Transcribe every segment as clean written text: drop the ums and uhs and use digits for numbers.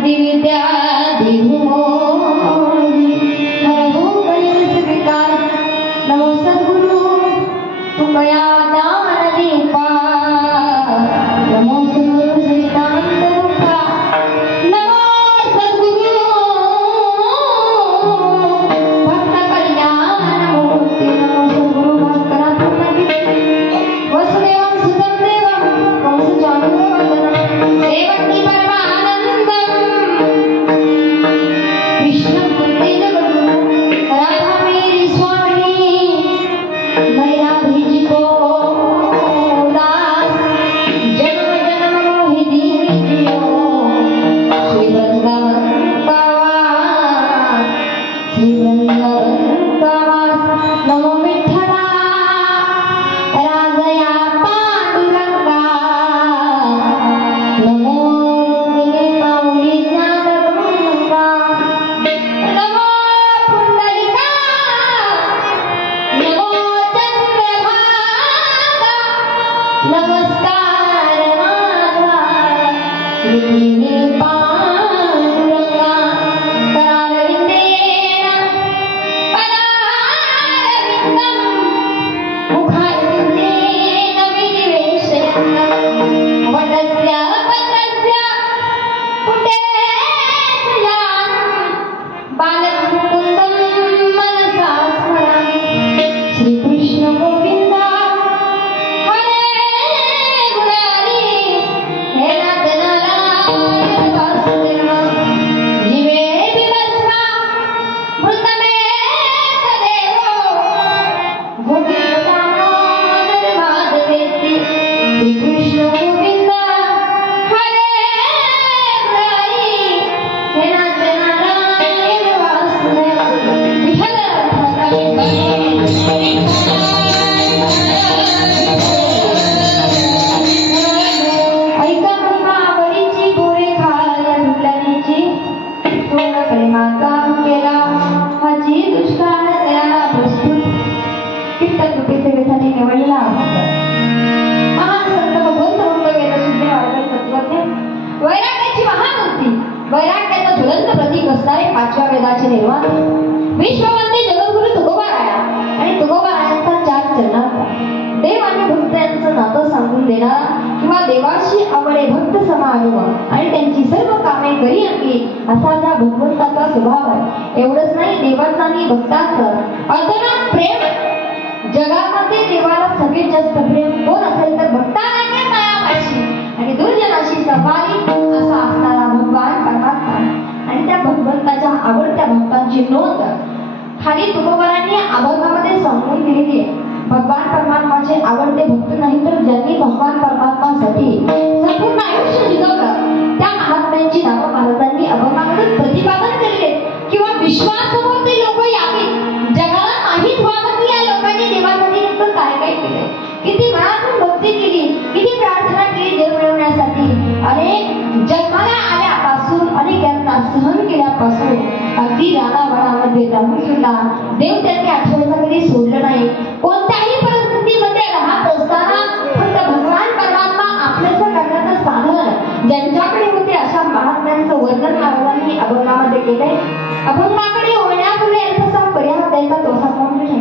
बुद्धि विद्या देहु मोहि हरहु कलेश विकार नमो सद्गुरु तुमया ज्ञान दीपा नमो सद्गुरु सच्चिदानंद रूपा नमो सद्गुरु भक्त कल्याण मूर्ति नमो सद्गुरु भास्करात्मक वसुदेवं सुतं देवं कंसचाणूरमर्दनं देवकी परमानन्दं कृष्णं वन्दे जगद्गुरुं राधा मेरी स्वामी मैया भेज को दास जन्म जन्म मोहि दीजियो श्री वृंदावन का वास नमो विठ्ठला राजया पांडुरंगा नमो माऊली ज्ञानगंगा नमो पुंडलिका नमो चंद्रभागा नमस्कार माझा श्री पांडुरंगा करारविंदेन पदारविंदं मुखारविंदेन विनिवेशयन्तं वटस्य पत्रस्य पुटेशयानं बालमुकुन्दं मनसा स्मरामि श्रीकृष्ण गोविन्द हरे मुरारी हे नाथ नारायण वासुदेव जीवे विभस्मा मृतमेव देवो गोविन्ददामोदर माधवेति श्रीकृष्ण गोविन्द हरे मुरारी हे नाथ नारायण वासुदेव विठ्ठल ऐका महिमा आवडीची बोरे खाया विठ्ठलाची पूर्ण प्रेमाचा केला हाची दुष्काळ तयाला प्रस्तुत कीर्तन कृपेचे व्यथाने निवडलेला महान संत भगवंत वेद शुद्ध वाढवत तत्वज्ञ वैराग्याची महामूर्ती वैराग्याचं ज्वलंत प्रतीक असणारे पाचव्या वेदाचे निर्माते विश्ववंदी जगद्गुरु तुकोबाराया आणि तुकोबारायांचा चार चरणांचा देव आणि भक्त यांचं नातं सांगून देणारा किंवा देवाशी आवडे भक्त समागम आणि त्यांची सर्व कामे करी अंगी असा त्या भगवंताचा स्वभाव आहे. एवढंच नाही, देवाचा आणि भक्तांचं अतोनात प्रेम. जगामध्ये देवाला सगळ्यात जास्त प्रेम कोण असेल तर भक्तांना मायापाशी आणि दुर्जनाशी सफारी असा असणारा भगवान परमात्मा. आणि त्या भगवंताच्या आवडत्या भक्तांची नोंद खाली तुकोबारांनी अभंगामध्ये सांगून दिलेली आहे. भगवान परमात्माचे आवडते भक्त नाही तर ज्यांनी भगवान परमात्मासाठी संपूर्ण आयुष्य जिगवलं त्या महात्म्यांची नावं महाराजांनी अभंगामध्ये प्रतिपादन केले किंवा विश्वासमोर ते लोक यावीत, जगाला माहीत व्हावं की या लोकांनी देवासाठी नेमकं काय काय केलंय, किती मनातून भक्ती केली, किती प्रार्थना केली देव मिळवण्यासाठी, अनेक जन्माला आल्यापासून अनेक यांना सहन केल्यापासून अगदी रानावनामध्ये राहून सुद्धा देव त्यांनी आठवायचा कधी सोडलं नाही. कोणत्याही परिस्थितीमध्ये राहत असताना फक्त भगवान परमात्मा आपल्याचं करण्याचं साधन ज्यांच्याकडे होते अशा महात्म्यांचं वर्णन महाराजांनी अभंगामध्ये केलंय. अभंगाकडे वळण्यापूर्वी अर्थाचा पर्याय द्यायचा तोसा कोण आहे.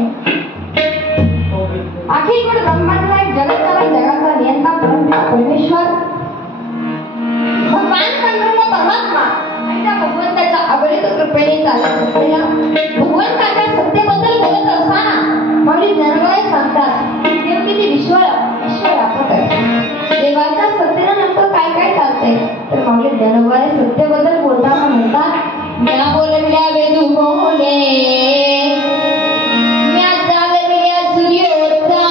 अखिल ब्रह्मांडला एक जगताला जगाचा नियंता परमेश्वर भगवान परमात्मा आणि त्या भगवंताच्या अगणित कृपेने चालत असलेल्या भगवंताच्या सत्तेबद्दल बोलत असताना माऊली ज्ञानोबा सांगतात देव किती विश्वव्यापक आहे. देवाच्या सत्तेनं नेमकं काय काय चालतंय तर माऊली ज्ञानोबा सत्तेबद्दल बोलताना म्हणतात म्या बोलविल्या वेदू बोले म्या चालविल्या सूर्योत्सा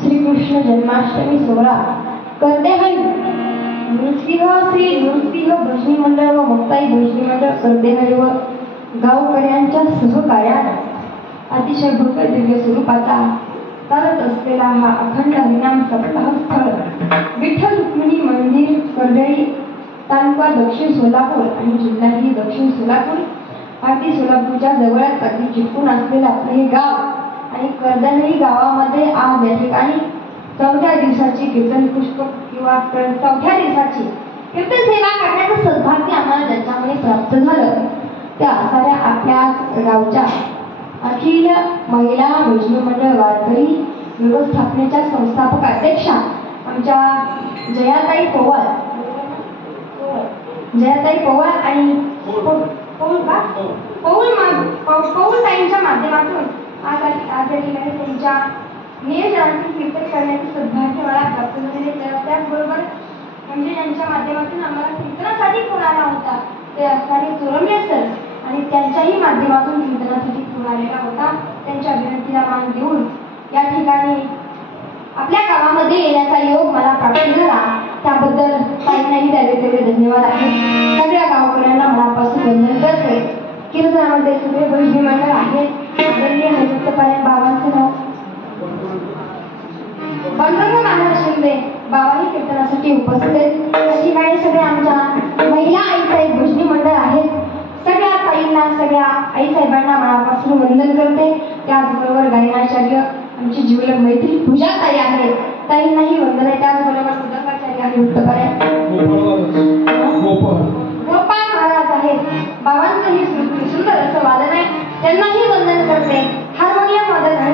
श्रीकृष्ण जन्माष्टमी सोहळा करते हैं नृसिंह श्री नृसिंह भजनी मंडळ व मुक्ताई भजनी मंडळ करते हैं व गावकऱ्यांच्या सहकार्याने अतिशय भव्य दिव्य स्वरूपाचा चालत असलेला हा अखंड हरिनाम सप्ताह स्थळ विठ्ठल रुक्मिणी मंदिर कर्दळी, तालुका दक्षिण सोलापूर आणि जिल्हाही दक्षिण सोलापूर, अगदी सोलापूरच्या जवळच अगदी चिटकून असलेलं आपले हे गाव आणि कर्दळी गावामध्ये आज या ठिकाणी 4थ्या दिवसाची कीर्तन पुष्प किंवा 4थ्या दिवसाची कीर्तन सेवा करण्याचं सद्भाग्य आम्हाला ज्यांच्यामुळे प्राप्त झालं त्या असणाऱ्या आपल्या गावच्या अखिल महिला वैष्णव मंडळ वारकरी व्यवस्थापनेच्या संस्थापक अध्यक्षा आमच्या जयाताई पवार आणि पौल ताईंच्या माध्यमातून आज या ठिकाणी त्यांच्या नियोजनातून कीर्तन करण्याचे सद्भाग्य मला प्राप्त झालेले. त्याचबरोबर म्हणजे यांच्या माध्यमातून आम्हाला कीर्तनासाठी फोन आला होता ते असणारे चोरमले सर आणि त्यांच्याही माध्यमातून कीर्तनासाठी फोन आलेला होता. त्यांच्या विनंतीला मान देऊन या ठिकाणी आपल्या गावामध्ये येण्याचा योग मला प्राप्त झाला त्याबद्दल ताईंनाही तेवढे धन्यवाद आहेत. सगळ्या गावकऱ्यांना मनापासून वंदन करते. कीर्तनामध्ये सगळे वैष्णव मंडळ आहेत. आदरणीय हरिभक्तपरायण बाबांचं नाव पांडुरंग महाराज शिंदे बाबाही कीर्तनासाठी उपस्थित. या ठिकाणी सगळे आमच्या महिला आईसाहेब भजनी मंडळ आहेत. सगळ्या ताईंना सगळ्या आईसाहेबांना मनापासून वंदन करते. त्याचबरोबर गायनाचार्य आमची जीवलग मैत्री पूजा ताई आहेत ताईंनाही वंदन आहे. त्याचबरोबर उदकाचार्य हरिभक्तपरायण गोपाळ महाराज आहेत. बाबांचंही सुंदर असं वादन आहे त्यांनाही वंदन करते. हार्मोनियम वादक आहे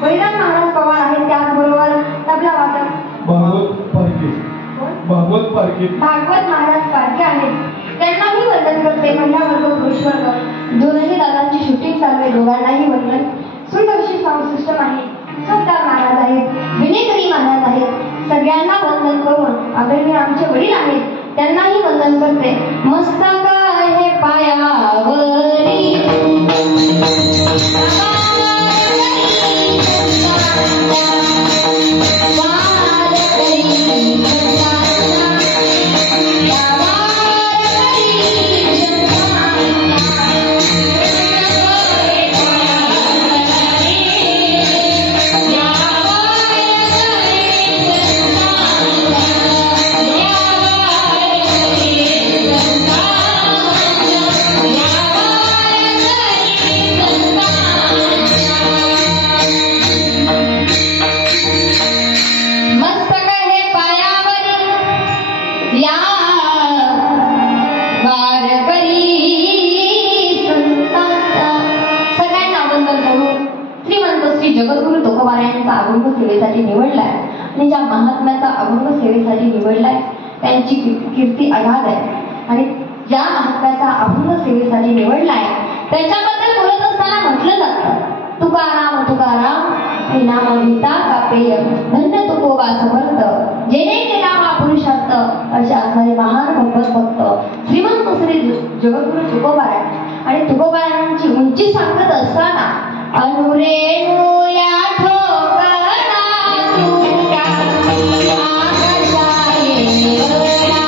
बळीराम महाराज पवार आहेत. त्याचबरोबर तबला वादक भागवत महाराज पारखे आहेत त्यांनाही वंदन करते. महिला वर्ग पुरुष वर्ग दोनही दादांची शूटिंग चालू आहे दोघांनाही वंदन. सुंदर अशी साऊंड सिस्टम आहे. सरदार महाराज आहेत, विनेकरी महाराज आहेत. सगळ्यांना वंदन करून आदरणीय आमचे वडील आहेत त्यांनाही वंदन करते. मस्तक आहे पायावरी जगद्गुरु तुकोबारायांचा अभंग सेवेसाठी निवडलाय आणि ज्या महात्म्याचा अभंग सेवेसाठी निवडलाय त्यांची कीर्ती अगाध आहे आणि ज्या महात्म्याचा अभंग सेवेसाठी निवडलाय त्याच्याबद्दल बोलत असताना म्हटलं जातं तुकाराम तुकाराम हे नाम गीता कापेय धन्य तुकोबा समर्थ जेणे केला हा पुरुषार्थ असे असणारे महान भगवत भक्त श्रीमंत श्री जगद्गुरु तुकोबाराय आणि तुकोबारायांची उंची सांगत असताना अनुरेणु या ठोकरा तुझ्या आकाशाये वळा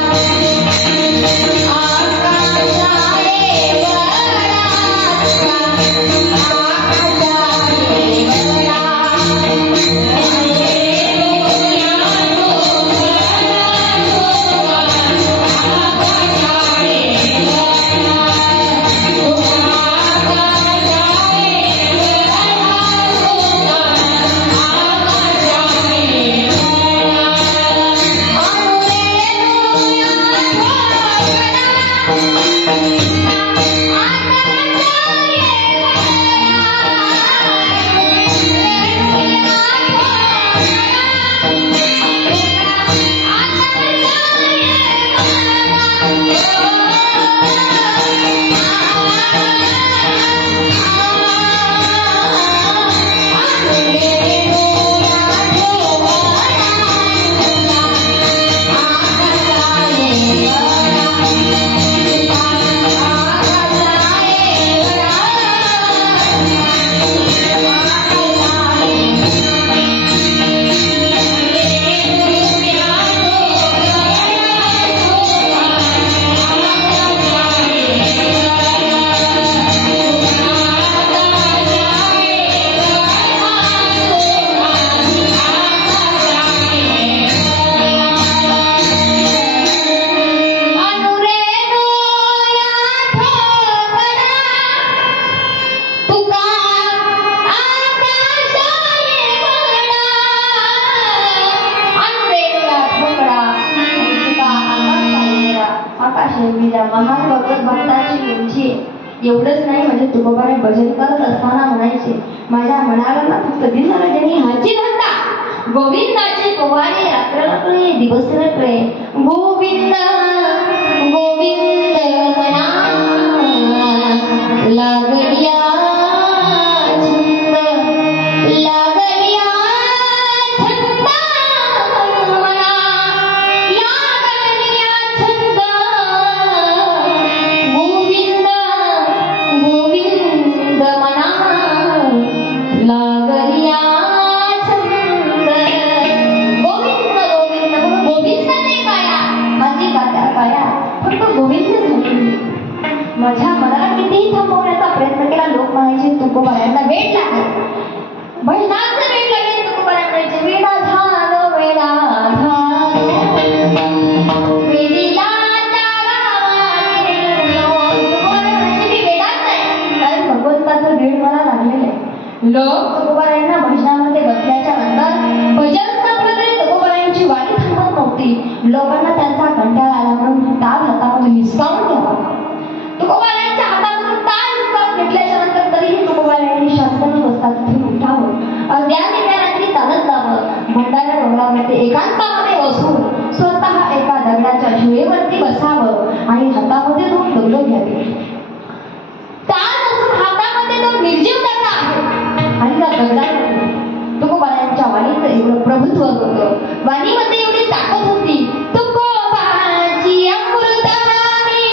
आकाशाये वळा आकाशाये वळा आकाशाये आकाश एवढी महान भगवत भक्ताची उंची एवढंच नाही म्हणजे तुकोबाने भजन करत असताना म्हणायचे माझ्या मनाला ना फक्त दिन रजनी हाची घंटा गोविंदाचे गोवारे रात्र नकळे दिवस नकळे गोविंद गोविंद मना लागल्या माझ्या मनाला कितीही थांबवण्याचा प्रयत्न केला लोक म्हणायचे तुकोबारायांना वेळ लागेल भजनाचं वेळ लागेल तुकोबाराया म्हणायचे वेळा झालं वेळा वेळीला वेळाच नाही कारण भगवंताचं वेळ मला लागलेलं आहे लोक तुकोबारायांना भजनामध्ये बसल्याच्या नंतर भजन संपलं तरी तुकोबारायांची वाणी थांबत नव्हती लोकांना त्यांचा कंटाळा आला म्हणून ताल हातामध्ये हिसकावून घ्यावा तुकोबारायांच्या हातातून ताल हिसकावून घेतल्याच्या नंतर तरीही तुकोबारायांनी शांतपणे बसतात तिथे उठावं अगद्या रात्री चालत जावं भंडारा डोंगरामध्ये एकांतामध्ये बसून स्वतः एका दगडाच्या शिळेवरती बसावं आणि हातामध्ये दोन दगड घ्यावे ताल बसून हातामध्ये दोन निर्जीव दगड आहे आणि त्या दगडामध्ये तुकोबारायांच्या वाणीचं एवढं प्रभुत्व होतं वाणीमध्ये एवढी ताकद होती तुकोबाची अमृतवाणी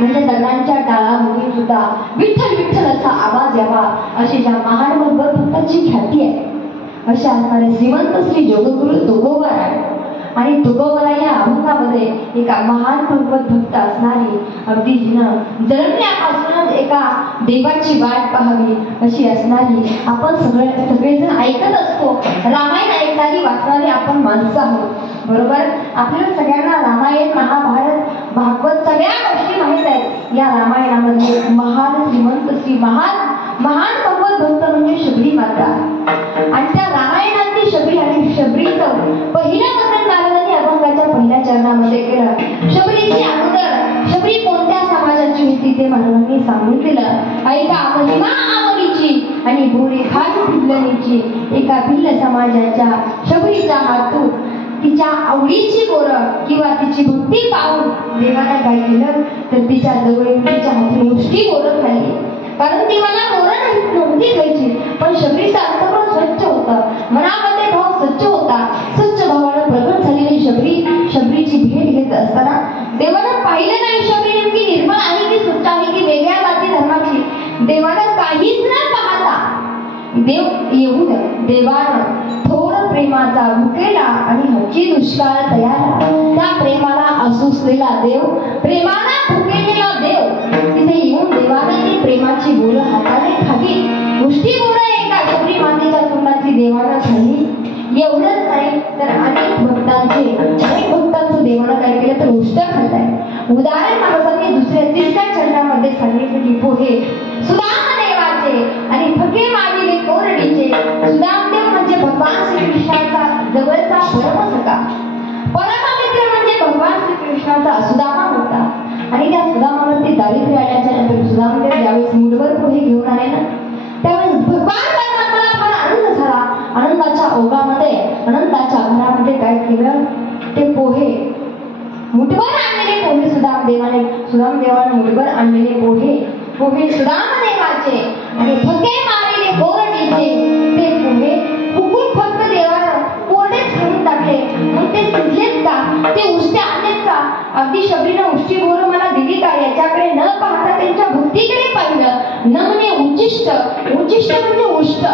म्हणजे दगडांच्या टाळामध्ये सुद्धा विठ्ठल विठ्ठल असा आवाज यावा अशी ज्या महान भगवत भक्ताची ख्याती आहे अशा असणारे श्रीमंत श्री जोगगुरु तुकोबाराय आणि तुकोबाराय या अभंगामध्ये एका महान भगवत भक्त असणारी अगदी जिनं जन्मल्यापासूनच एका देवाची वाट पाहावी अशी असणारी आपण सगळेजण ऐकत असतो रामायण ऐकणारी वाचणारी आपण माणसं आहोत बरोबर आपल्याला सगळ्यांना रामायण महाभारत भागवत सगळ्या गोष्टी माहीत आहेत या रामायणामध्ये महान श्रीमंत श्री महान भगवत भक्त म्हणजे शबरी माता आणि त्या रामायणातली शबरी आणि शबरीचं पहिलं वर्णन नारदांनी अभंगाच्या पहिल्या चरणामध्ये केलं शबरीची अगोदर शबरी कोणत्या समाजाची होती ते महाराजांनी सांगितलेलं ऐका महिमा आवडीची आणि बोरे खान भिल्लनीची एका भिल्ल समाजाच्या शबरीचा हातून तिच्या आवडीची बोरं किंवा तिची भक्ती पाहून देवाला काय केलं तर तिच्या जवळ तिच्या हातून मुष्टी बोरं खाल्ली कारण ती मला बोरं नव्हती खायची पण शबरीचं अंतःकरण स्वच्छ होतं मनामध्ये भाव स्वच्छ होता स्वच्छ भावानं प्रगट झालेली शबरीची भेट घेत असताना देवानं पाहिलं नाही शबरी नेमकी निर्मळ आहे की प्रेमाचा भुकेला आणि हची दुष्काळ तयार, त्या प्रेमाला असुसलेला देव, प्रेमाला भुकेलेला देव तिथे येऊन देवाने ती प्रेमाची बोलं हाताने खाली, मुष्टी बोलं एका शबरी मातेच्या तोंडाची देवानं खाली. एवढंच नाही तर अनेक भक्तांचं देवानं काय केलं तर उष्ट खाल्लंय. उदाहरण महाराजांनी दुसऱ्या तिसऱ्या चरणामध्ये सांगितलं की पोहे सुदामदेवाचे आणि फके मागिले कोरडीचे. सुदामदेव म्हणजे भगवान श्रीकृष्णाचा जवळचा परमसखा, परममित्र म्हणजे भगवान श्रीकृष्णाचा सुदामा होता. आणि त्या सुदामावरती दारिद्र्य आल्याच्या नंतर सुदामदेव ज्यावेळेस मुठभर पोहे घेऊन आले ना, त्यावेळेस भगवान परमात्म्याला फार आनंद झाला. आनंदाच्या ओघामध्ये, आनंदाच्या घरामध्ये काय केलं, ते पोहे मुठभर आणलेले पोहे सुदामदेवाने मुठभर आणलेले पोहे सुदामदेवाचे आणि फके मारलेले कोरडीचे ते पोहे उकळून फक्त देवानं कोरडेच खाऊन टाकले. मग ते शिजलेत का, ते उष्टे आणलेत का, अगदी शबरीनं उष्टी बोर मला दिली का, याच्याकडे न पाहता त्यांच्या भक्तीकडे पाहिलं. न म्हणे उच्चिष्ट म्हणजे उष्ट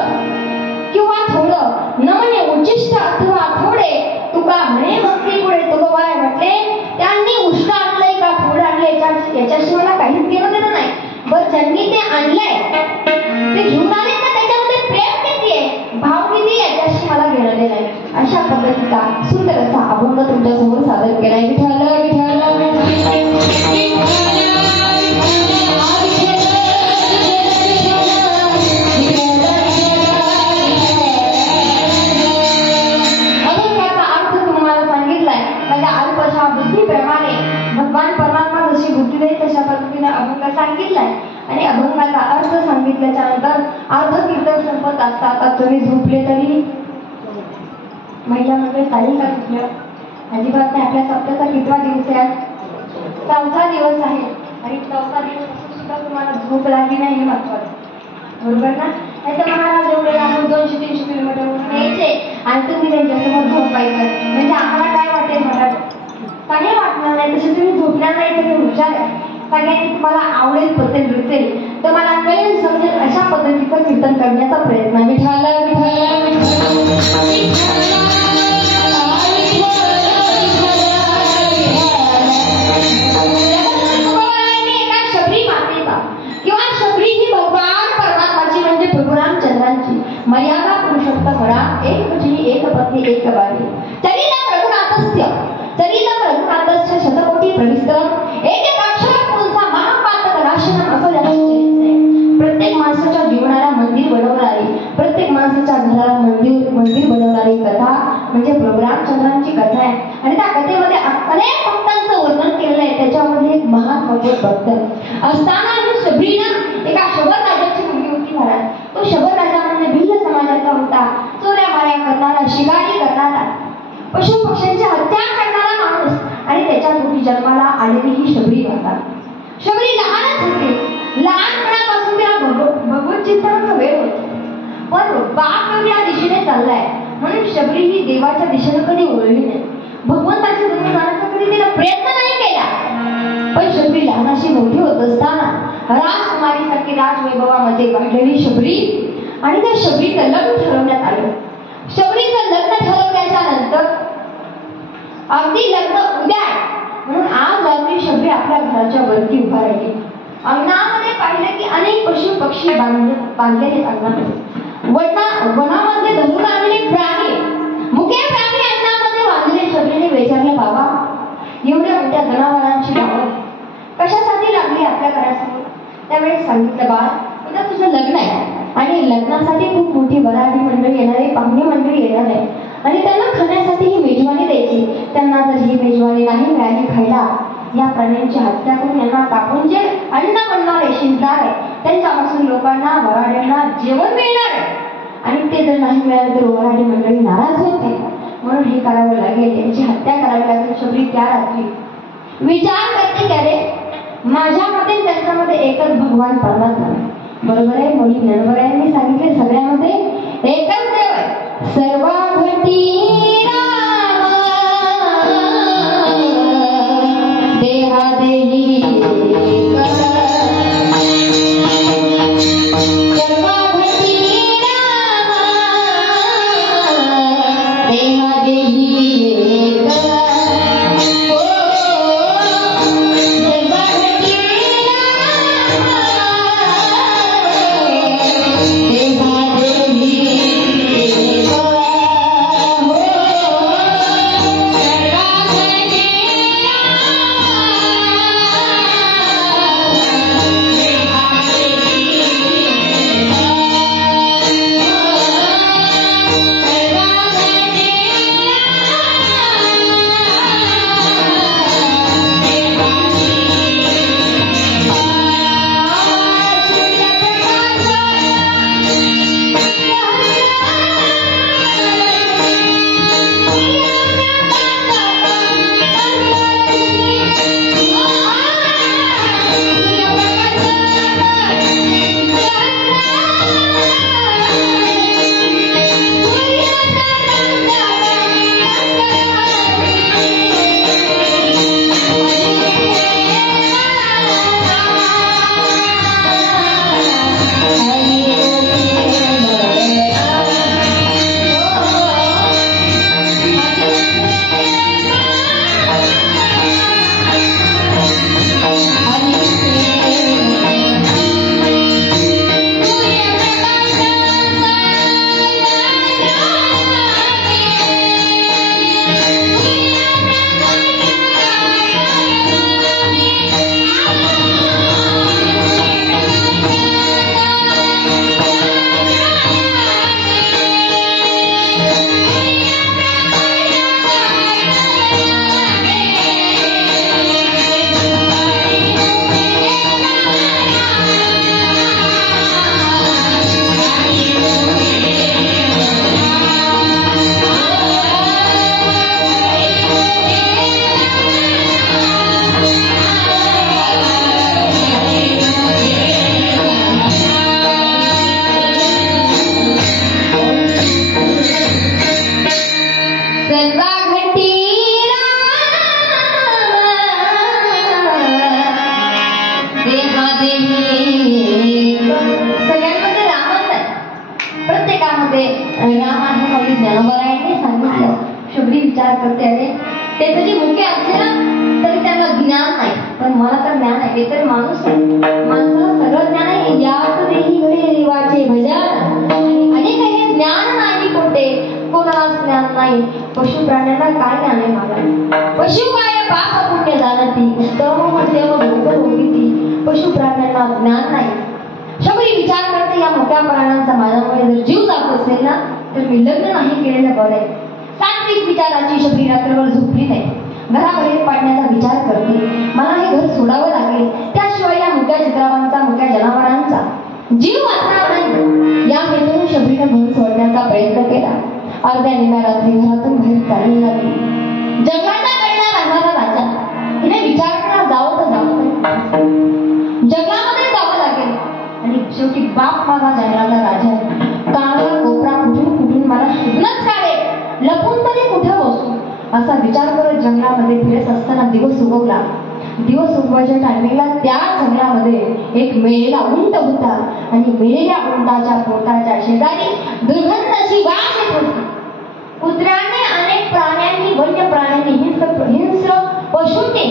किंवा थोडं, न म्हणे उच्चिष्ट अथवा थोडे, तुका म्हणे भक्ती पुढे तुकोबाराय म्हटले त्यांनी उष्ट आणलंय का थोडं आणलंय याच्याशी मला काहीच घेणं देणं नाही. बरं ज्यांनी ते आणलंय ते घेऊन आले का त्याच्यामध्ये प्रेम किती आहे, भाव किती, याच्याशी मला घेणं देणं नाही. अशा पद्धतीचा सुंदर असा अभंग तुमच्या समोर सादर केलाय. विठ्ठल बुद्धीप्रमाणे भगवान परमात्मा जशी बुद्धी देईल तशा पद्धतीने अभंग सांगितलाय. आणि अभंगाचा अर्थ सांगितल्याच्या नंतर अर्ध कीर्तन संपत असता. आता तुम्ही झोपले तरी महिला म्हणजे ताई का झोपल्या अजिबात नाही. आपल्या सप्ताहाचा कितवा दिवस आहे, 4था दिवस आहे. आणि 4था दिवस असून सुद्धा तुम्हाला झोप लागली नाही हे महत्वाचं, बरोबर ना. नाही तर महाराज एवढे लांबून 200-300 किलोमीटर यायचे आणि तुम्ही त्यांच्यासमोर झोपायचं म्हणजे आम्हाला काय वाटेल महाराज, काही वाटणार नाही. तसे तुम्ही झोपणार नाही तर हुशार आहे, सगळ्यांनी तुम्हाला आवडेल, पटेल, रुचेल, तुम्हाला कळेल, समजेल अशा पद्धतीचं कीर्तन करण्याचा प्रयत्न. विठ्ठल एका शबरी मातेचा किंवा शबरी ही भगवान परमात्माची म्हणजे प्रभू रामचंद्रांची मर्यादा पुरुषोत्तम म्हणा, एक वचनी एक पत्नी एक बारी, चरितम रघुनाथस्य शतकोटी प्रविष्टम एक अक्षर पुरुषा महापातक नाशनम असं त्याचं प्रत्येक माणसाच्या जीवनाला मंदिर बनवणारी, प्रत्येक माणसाच्या घराला मंदिर बनवणारी कथा म्हणजे प्रभू रामचंद्रांची कथा आहे. आणि त्या कथेमध्ये अनेक भक्तांचं वर्णन केलेलं आहे. त्याच्यामध्ये एक महाभगवत भक्त असताना शबरीनं एका शबर राजाची मुलगी होती महाराज. तो शबर राजा म्हणजे भिल्ल समाजाचा होता, चोऱ्या माऱ्या करणारा, शिकारी करणारा, पशु पक्ष्यांची हत्या करणारा माणूस. आणि त्याच्या पोटी जन्माला आलेली ही शबरी होता. शबरी लहानच होती, लहानपणापासून तिला भगवत चिंतनाचा वेळ होता. पण बाप वेगळ्या दिशेने चाललाय म्हणून शबरी ही देवाच्या दिशेने कधी वळली नाही, भगवंताच्या जवळ जाण्याचा कधी तिला प्रयत्न नाही केला. पण शबरी लहानाशी मोठी होत असताना राजकुमारीसारखी राजवैभवामध्ये वाढलेली शबरी आणि त्या शबरीचं लग्न ठरवण्यात आलं. शबरीचं लग्न ठरवण्याच्या नंतर अगदी लग्न उद्या म्हणून आज रात्री शबरी आपल्या घराच्या वरती उभा राहिली. अंगणामध्ये पाहिलं की अनेक पशु पक्षी बांधलेले अंगणामध्ये, वनामध्ये धरून आणलेले प्राणी, मुके प्राणी अंगणामध्ये बांधलेले. शबरीने विचारलं, बाबा एवढ्या मोठ्या जनावरांची धावण कशासाठी लागली आपल्या घरासमोर? त्यावेळेस सांगितलं, बाळ उद्या तुझं लग्न आहे आणि लग्नासाठी खूप मोठी वऱ्हाडी मंडळी येणार आहे, पाहुणे मंडळी येणार आहे आणि त्यांना खाण्यासाठी ही मेजवानी द्यायची. त्यांना जर ही मेजवानी नाही मिळाली खायला, या प्राण्यांची हत्या करून यांना कापून जे अन्न बनणार आहे, शिजणार आहे, त्यांच्यापासून लोकांना वऱ्हाड्यांना जेवण मिळणार आहे. आणि ते जर नाही मिळालं तर वऱ्हाडी मंडळी नाराज होते, म्हणून हे करावं लागेल, यांची हत्या करावी लागेल. शबरी त्या रात्री विचार करते की अरे माझ्यामध्ये त्यांच्यामध्ये एकच भगवान परमात्मा आहे. बरोबर आहे मुली, बरोबर आहे. मी सांगितले सगळ्यामध्ये एकच देव आहे. सर्वाघटी राम देहादेही सर्वाघटी राम देहा सगळ्यांमध्ये रामच आहे, प्रत्येकामध्ये राम आहे. कवी ज्ञानोबरायांनी सांगितलं. शबरी विचार करते, अरे ते जरी मुके असले ना तरी त्यांना ज्ञान नाही, पण मला तर ज्ञान आहे. ते तर माणूस आहे, माणसाला सगळं ज्ञान आहे. यात देही घडे देवाचे भजन. अनेक हे ज्ञान नाही कोठे, कोणाला ज्ञान नाही. पशु प्राण्यांना काय ज्ञान आहे मला? पशु काय पाप पुण्य जाणती, उत्तम मध्यम भोग भोगिती. पशु प्राण्यांना ज्ञान नाही. शबरी विचार करते, या मोठ्या प्राण्यांचा माझ्यामुळे जर जीव जात असेल ना तर मी लग्न नाही केलेलं बरं आहे. सात्विक विचाराची शबरी रात्रभर झोपली नाही. घराबाहेर पाडण्याचा विचार करते. मला हे घर सोडावं लागेल, त्याशिवाय या मुक्या चित्रावांचा, मुक्या जनावरांचा जीव वाचणार नाही. या हेतून शबरीनं घर सोडण्याचा प्रयत्न केला. अर्ध्या निम्या रात्री घरातून बाहेर चालली लागली. जंगलाच्या कडेला राहणारा राजा, तिने विचार केला जावं तर जावं, जंगलामध्ये जावं लागेल. आणि शेवटी बाप माझा जंगलाचा राजा आहे, कानाला कोपरा कुठून मला शोधूनच काढेल, लपून तरी कुठे बसू, असा विचार करत जंगलामध्ये फिरत असताना दिवस उगवला. दिवस उगवायच्या टायमिंगला त्या जंगलामध्ये एक मेलेला उंट होता आणि मेलेल्या उंटाच्या पोटाच्या शेजारी दुर्गंध अशी वास येत होती. कुत्र्याने, अनेक प्राण्यांनी, वन्य प्राण्यांनी, हिंस्र पशूंनी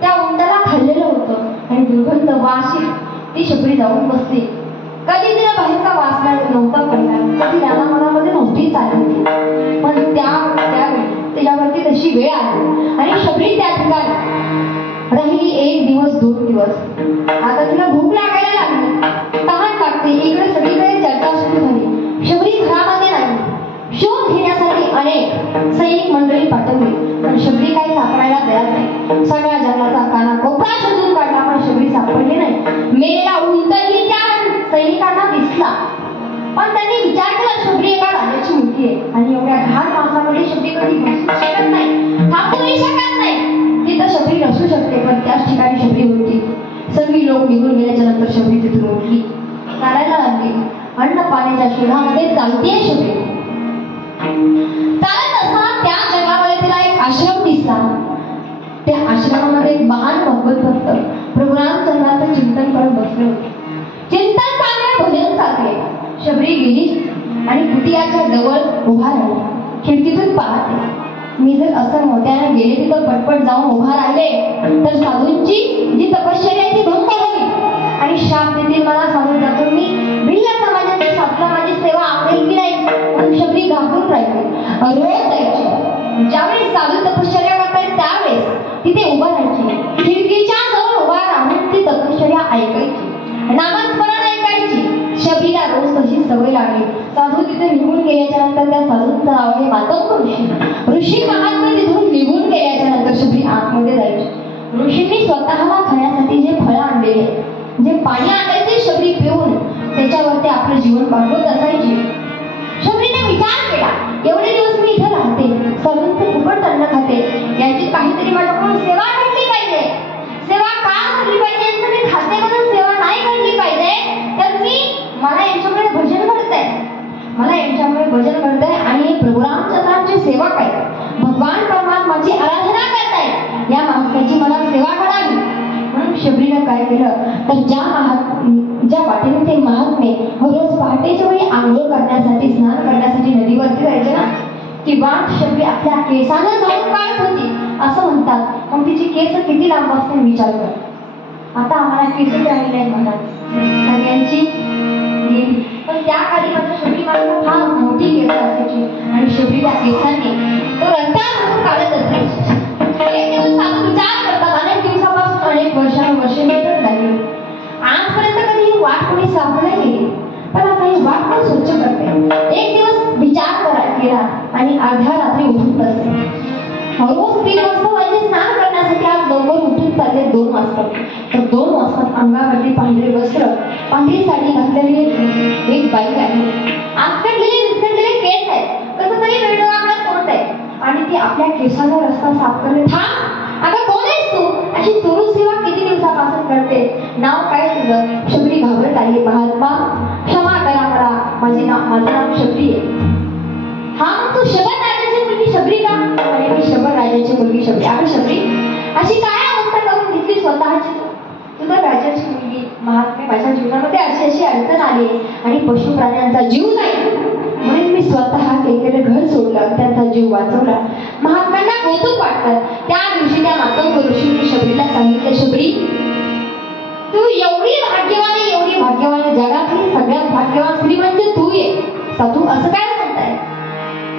त्या उंटाला खाल्लेलं होतं आणि दुर्गंध वाशीत ती शबरी जाऊन बसली. कधी तिला बाहेरचा वास नव्हता पडला, कधी रानामध्ये नव्हती चालली, पण त्यावेळी त्याच्यावरती तशी वेळ आली आणि शबरी त्या ठिकाणी राहिली. 1 दिवस 2 दिवस. आता तिला भूक लागायला लागली, तहान लागते. इकडे सगळीकडे चर्चा सुरू झाली. शबरी घरामध्ये नाही. शोध घेण्यासाठी अनेक सैनिक मंडळी पाठवली, पण शबरी काही सापडायला तयार नाही. सगळ्या जंगलाचा कानाकोपरा शोधून काढला, पण शबरी सापडली नाही. मेलेला उंटही त्या सैनिकांना दिसला, पण त्यांनी विचार केला शबरी एका राजाची मुलगी आहे आणि एवढ्या घाण माणसाकडे शबरी कधी बसू शकत नाही, थांबूही शकत नाही. तिथं शबरी नसू शकते, पण त्याच ठिकाणी शबरी होती. सगळी लोक निघून गेल्याच्या नंतर शबरी तिथून उठली, चालायला लागली. अन्न पाण्याच्या शोधामध्ये चालतीये शबरी. चालत असताना त्या जंगलामध्ये तिला एक आश्रम दिसला. त्या आश्रमामध्ये एक महान भगवत भक्त प्रभू रामचंद्राचं चिंतन करत बसले होते. चिंतन चालले, भजन चालले. शबरी गेली आणि कुटियाच्या जवळ उभा राहिली. खिडकीतून पाहते. मी जर असं मोठ्याने गेले तिथं पटपट जाऊन उभा राहिले तर साधूंची जी तपश्चर्या ती भंग झाली आणि शाप देतील मला. साधू जातो मी भिल्ल समाजाची साधूला माझी सेवा आवडेल की नाही म्हणून शबरी घाबरून राहिली. रोज जायची. ज्यावेळी साधू तपश्चर्या करतायत त्यावेळेस तिथे उभा राहायची. खिडकीच्या जवळ उभा राहून ती तपश्चर्या ऐकायची, नामस्मरण ऐकायची. शबरीला रोज तशी सवय लागली. साधू तिथे निघून गेल्याच्या नंतर त्या साधूंचं नाव आहे मातंग ऋषी. ऋषी महात्मे तिथून निघून गेल्याच्या नंतर शबरी आतमध्ये जायची. ऋषींनी स्वतःला खाण्यासाठी जे फळं आणलेले, जे पाणी आणायचे शबरी पिऊन त्याच्यावरती आपलं जीवन भागवत असायची. शबरीने विचार केला, एवढे दिवस मी इथे राहते, साधूंचे फुकट अन्न खाते, याची काहीतरी माझ्याकडून सेवा घडली पाहिजे. सेवा का घडली पाहिजे? यांचं मी खाते म्हणून सेवा नाही घडली पाहिजे, तर मला यांच्यामुळे भजन घडतंय, मला यांच्यामुळे भजन घडतंय आणि प्रभू रामचंद्रांची सेवा काय, भगवान परमात्माची आराधना करताय, या महात्म्याची मला सेवा घडावी. म्हणून शबरीनं काय केलं तर ज्या वाटेने ते महात्मे रोज पहाटेच्या वेळी आंघोळ करण्यासाठी, स्नान करण्यासाठी नदीवरती जायचे ना, ती वाट शबरी आपल्या केसानं जाऊन काढत होती असं म्हणतात. मग तिची केस किती लांब असते विचार कर. आता आम्हाला केस राहिले आहेत म्हणतात सगळ्यांची गेली, पण त्या काळी मात्र शबरी मात्र फार मोठी केस असायची आणि शबरी त्या केसांनी तो रस्त्यावरून काढत असायची. एक दिवस साधू विचार करतात, अनेक दिवसापासून, अनेक वर्षानुवर्षे मिळतच लागली. आजपर्यंत कधी ही वाट कोणी साफ नाही केली, पण आता ही वाट पण स्वच्छ करते. एक दिवस विचार केला आणि अर्ध्या रात्री उठून बसले. रोज 3 वाजता व्हायचे स्नान करण्यासाठी आज लवकर उठून चालले 2 वाजता. तर 2 वाजता अंगावरती पांढरे वस्त्र, पांढरी साडी घातलेली एक बाई आहे. आजकाडलेले विस्कटलेले केस आहेत, कसं तरी वेगळं आपल्याला तोंड आहे आणि ती आपल्या केसाला रस्ता साफ करते. थांब, अगं कोण आहेस तू? अशी तुरु सेवा किती दिवसापासून करते? नाव काय तुझं? शबरी घाबरत आहे. महात्मा क्षमा करा मला, माझं नाव शबरी आहे. हा मग तू शबर राजाची मुलगी शबरी का? अरे मी शबर राजाची मुलगी शबरी. अगं शबरी, अशी काय अवस्था करून घेतली स्वतःची? तुझ्या राजाची मुलगी माझ्या जीवनामध्ये अशी अशी अडचण आली आणि पशु प्राण्यांचा जीव नाही म्हणून मी स्वतः केलेलं घर सोडलं, त्यांचा जीव वाचवला. महात्म्यांना कौतुक वाटतं. त्या दिवशी त्या मातंग ऋषींनी शबरीला सांगितलं, शबरी तू एवढी भाग्यवान जगातली सगळ्यात भाग्यवान स्त्री म्हणजे तू आहे. साधू असं काय म्हणताय?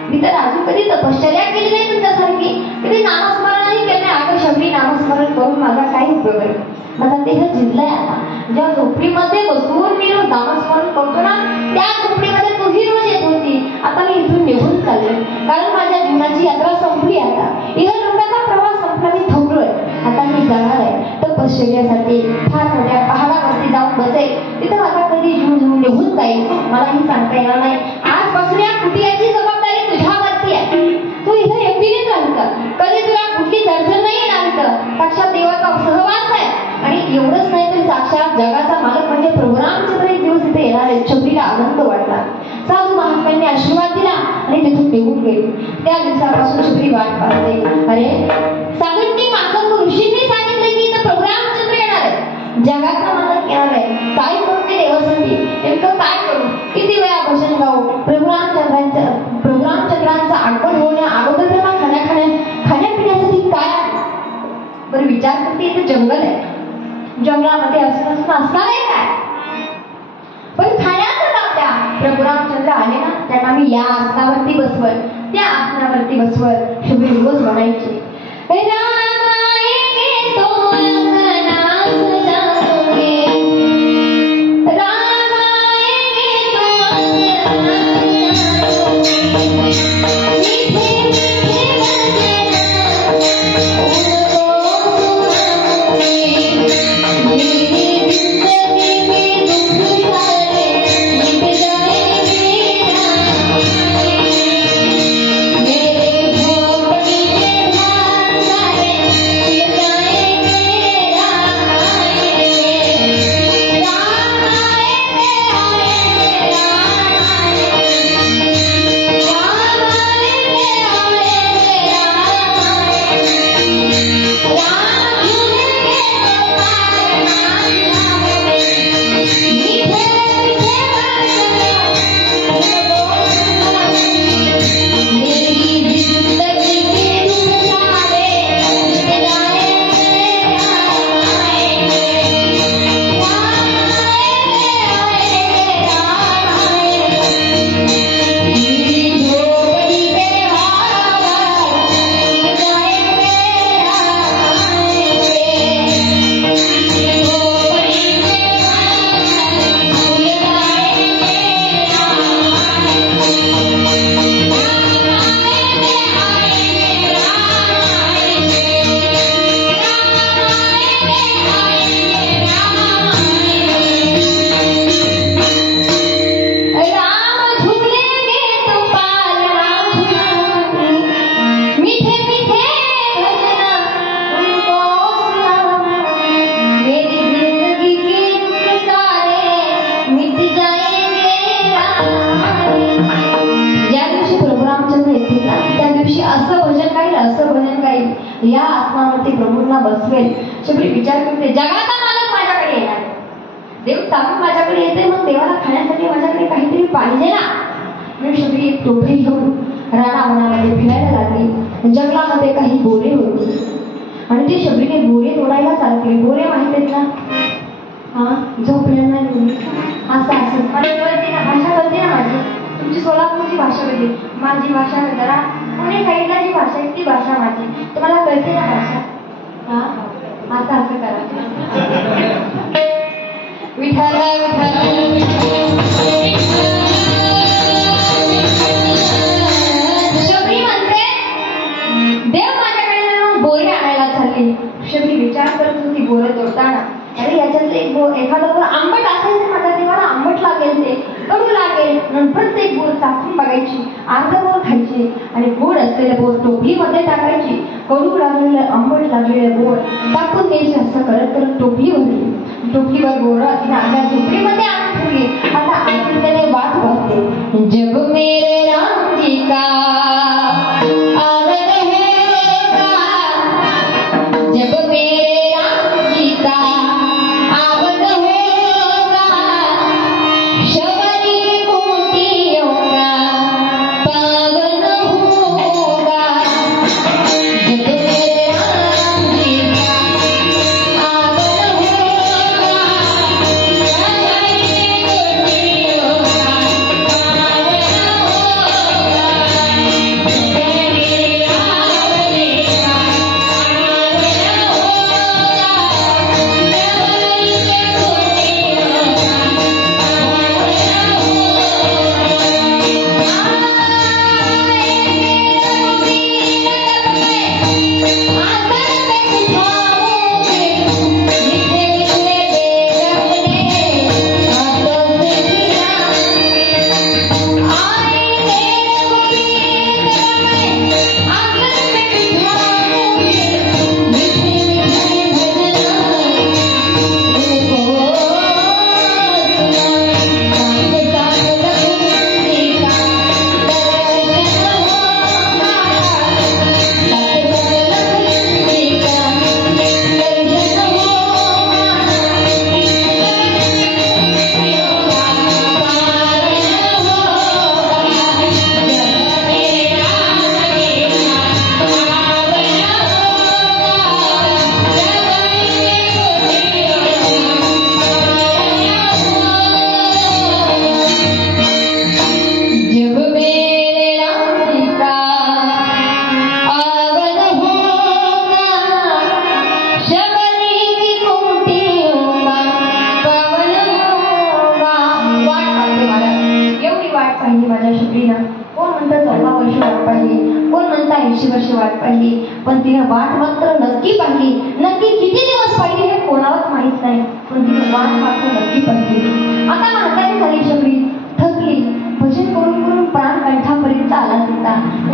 मी तर अजून कधी तपश्चर्या केली नाही तुमच्यासारखी, कधी नामस्मरणही केलं नाही. अगं शबरी, नामस्मरण करून माझा काय उपयोग आहे? माझा देह जिंकलाय आता. ज्या झोपडीमध्ये बसून मी रोज नामस्मरण करतो ना, त्या झोपडीमध्ये तूही रोज येत होती. आता मी इथून निघून चालले, कारण माझ्या जीवनाची यात्रा संपली. आता इहलोकाचा प्रवास संपला, मी थांबलोय. आता मी जाणार आहे तपश्चर्यासाठी. फार मोठ्या पहाडावरती जाऊन बसेल, तिथं माझा कधी जीव निघून जाईल मलाही सांगता येणार नाही. आजपासून या कुटियाची जबाबदारी तुझ्यावरती आहे. तू इथं एकटीनेच राहायचं, कधी तुला कुठलीच अडचण नाही येणार. इथं साक्षात देवाचा सहवास आहे. आणि एवढंच नाही तर साक्षात जगाचा मालक म्हणजे प्रभू रामचंद्र एक दिवस इथे येणार आहे. शबरीला आनंद वाटला. साधू महात्म्यांनी आशीर्वाद दिला आणि तिथून निघून गेले. त्या दिवसापासून शबरी वाट पाहते. अरे साधूंनी मातंग ऋषींनी सांगितलं की इथं प्रभू रामचंद्र येणार आहे, जगाचा मालक येणार आहे. काय करू ते देवासाठी? नेमकं काय करू? किती वेळा भजन गाऊ? प्रभू रामचंद्रांचं आगमन होण्या अगोदर त्यांना खाण्यापिण्यासाठी काय? बरं विचार करते, इथे जंगल आहे, जंगलामध्ये असणार आहे काय? पण खाण्याचं तात्या प्रभू रामचंद्र आले ना, त्यांना मी या आसनावरती बसवल, त्या आसनावरती बसवल. शबरी रोज म्हणायची, या आसनावरती प्रभूंना बसवेल. शबरी विचार करते, जगाचा मालक माझ्याकडे येणार, देव ताकद माझ्याकडे येते, मग देवाला खाण्यासाठी माझ्याकडे काहीतरी पाहिजे ना. म्हणून शबरी एक टोपली घेऊन रानावनामध्ये फिरायला लागली. जंगलामध्ये काही बोरे होते आणि ते शबरीने बोरे तोडायला चालू केले. बोरे माहित आहेत ना? झोपलेला नाही असं असं मला कळते ना, भाषा कळते ना माझी. तुमची सोलापूरची भाषा कळते, माझी भाषा जरा पुणे साईडला जी भाषा आहे ती भाषा माझी, तुम्हाला कळते ना भाषा? असं असं करा. विठ्ठल शबरी म्हणते, देव माझ्याकडे बोरे आणायला चालली. शबरी विचार करत होती बोरे तोडताना, अरे याच्यातलं एखादं बोर आंबट असायचं, माझ्या देवाला आंबट लागेल, ते कडू लागेल. प्रत्येक बोर चाखून बघायची, अर्ध बोर खायची आणि गोड असलेले बोर टोपलीमध्ये टाकायची. कडू लागलेले आंबट लागलेले बोर टाकून द्यायचे. असं करत करत टोपली भरली. टोपलीवर बोर तिने आपल्या झोपडीमध्ये आणून ठेवली. आता आधी त्याने वाट बघते, जब मेरे राम जी का आवन होगा, जब मेरे राम जी का आवन होगा, पाहिली ना, कोण म्हणतं 14 वर्ष वाट पाहिली, कोण म्हणतं 80 वर्ष वाट पाहिली, पण तिने वाट मात्र नक्की पाहिली. नक्की किती दिवस पाहिली हे कोणालाच माहित नाही, पण तिने वाट मात्र नक्की पाहिली. आता म्हातारी झाली सगळी, थकली, भजन करून करून प्राण कंठापर्यंत आला तिचा.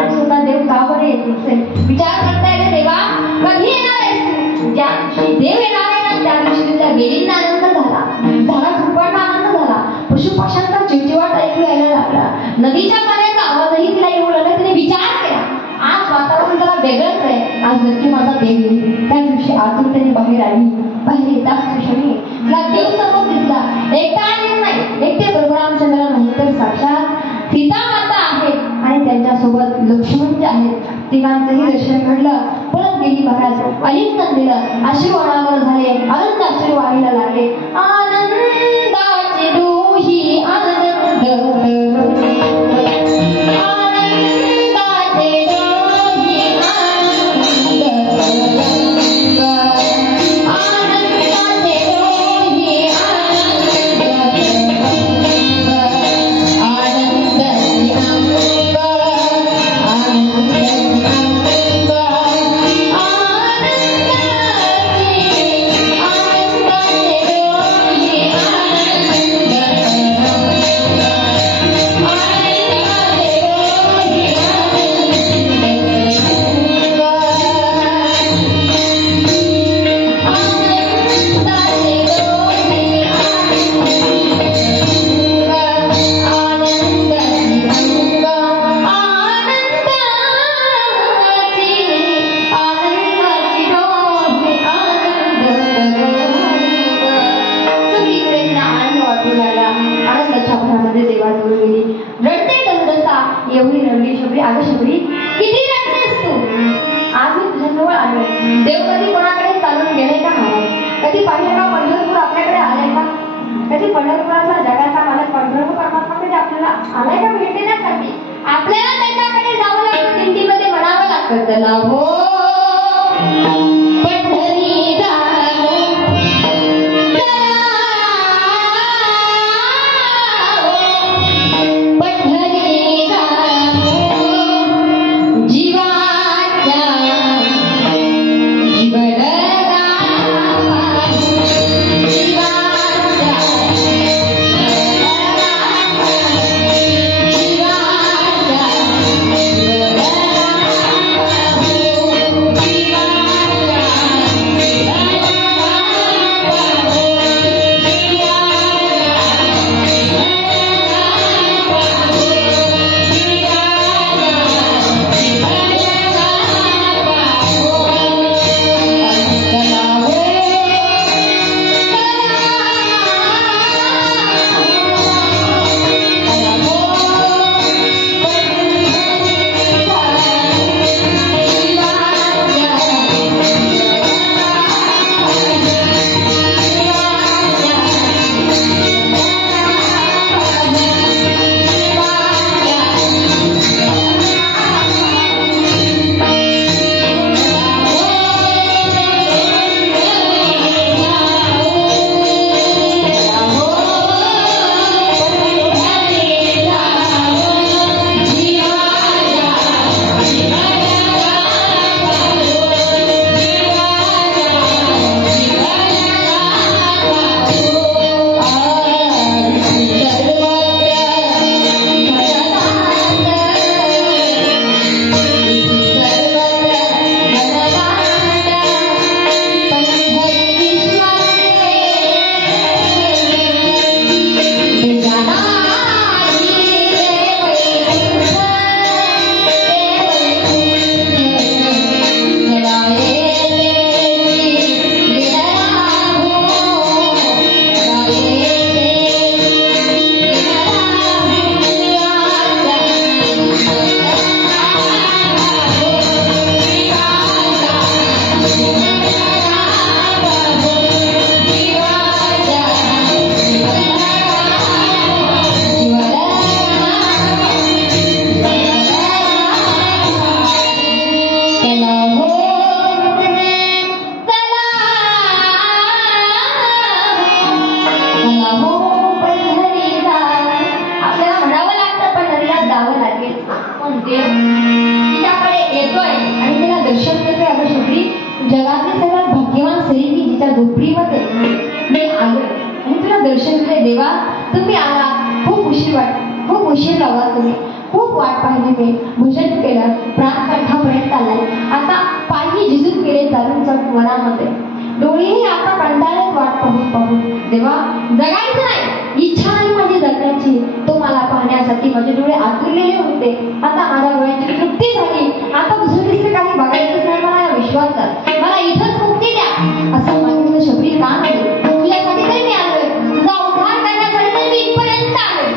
सुद्धा देव का बरे येत नसेल, विचार करताय रे देवा कधी येणार आहेस? ज्या दिवशी देव येणार आहे ना, त्या दिवशी तिच्या वेलींना आनंद झाला, झाडा झुडपांना आनंद झाला, पशुपक्ष्यांचा चिवचिवाट ऐकू यायला लागला, नदीच्या पाण्याचा आवाजही तिला येऊ लागला. तिने विचार केला, आज वातावरण जरा वेगळंच आहे, आज नक्की माझा देव येईल. त्या दिवशी आतुरतेने बाहेर आली. बाहेर येताच क्षणी तिला देव समोर दिसला. एकटा आलेला नाही, एकटे प्रभू रामचंद्र नाही, तर साक्षात सीता माता आहेत आणि त्यांच्यासोबत लक्ष्मण जे आहेत. तिघांचंही दर्शन घडलं. परत गेली महाराज, आलिंगन दिलं, अश्रू अनावर झाले, आनंद अश्रू वाहायला लागले. आनंदाचे डोही आनंद एवढी रडली शबरी. अगं शबरी, किती रडतेस तू? आज मी तुझ्याजवळ आलोय. देव कधी कोणाकडे चालून गेले का महाराज? कधी पाहिलं का पंढरपूर आपल्याकडे आलाय का? कधी पंढरपुरातला जगाचा मालक पंढरपूर परमात्मा कधी आपल्याला आलाय का भेट देण्यासाठी? आपल्याला त्याच्याकडे जावं लागतं, दिंडीमध्ये म्हणावं लागतं, चला हो पंढरी जाऊ, जीवा दर्शन दिले. देवा तुम्ही आला, खूप उशीर लावला तुम्ही, खूप वाट पाहिली, मी भजन केलं, प्राण कंठापर्यंत आलाय. आता पायी झिजून गेले चालून चालून वनामध्ये, डोळेही आता कंटाळत वाट पाहून पाहून. देवा जगायचं नाही, इच्छा नाही माझी जगण्याची, तो मला पाहण्यासाठी माझे डोळे आतुरलेले होते. आता माझ्या डोळ्यांची तृप्ती झाली, आता दुसरीकडे काही बघायचंच नाही मला या विश्वासात, मला इथंच मुक्ती द्या असं मागितलं. शबरी का नाही, तुझ्यासाठी तरी मी आलोय, तुझा उद्धार करण्यासाठी तरी मी इथपर्यंत आलोय.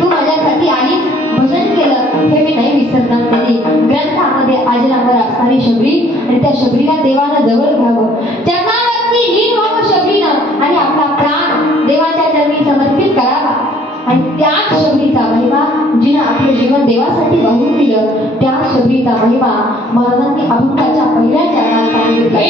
तू माझ्यासाठी आली, भजन केलं, हे मी नाही विसरणार कधी. ग्रंथामध्ये अजरामर असणारी शबरी, आणि त्या शबरीला देवानं जवळ घ्यावं, चरणावरती लीन व्हावं शबरीनं, आणि आपला प्राण देवाच्या चरणी समर्पित करावा. आणि त्याच शबरीचा महिमा, जिनं आपलं जीवन देवासाठी वाहून दिलं, त्या शबरीचा महिमा महाराजांनी अभंगाच्या पहिल्या चरणात सांगितला.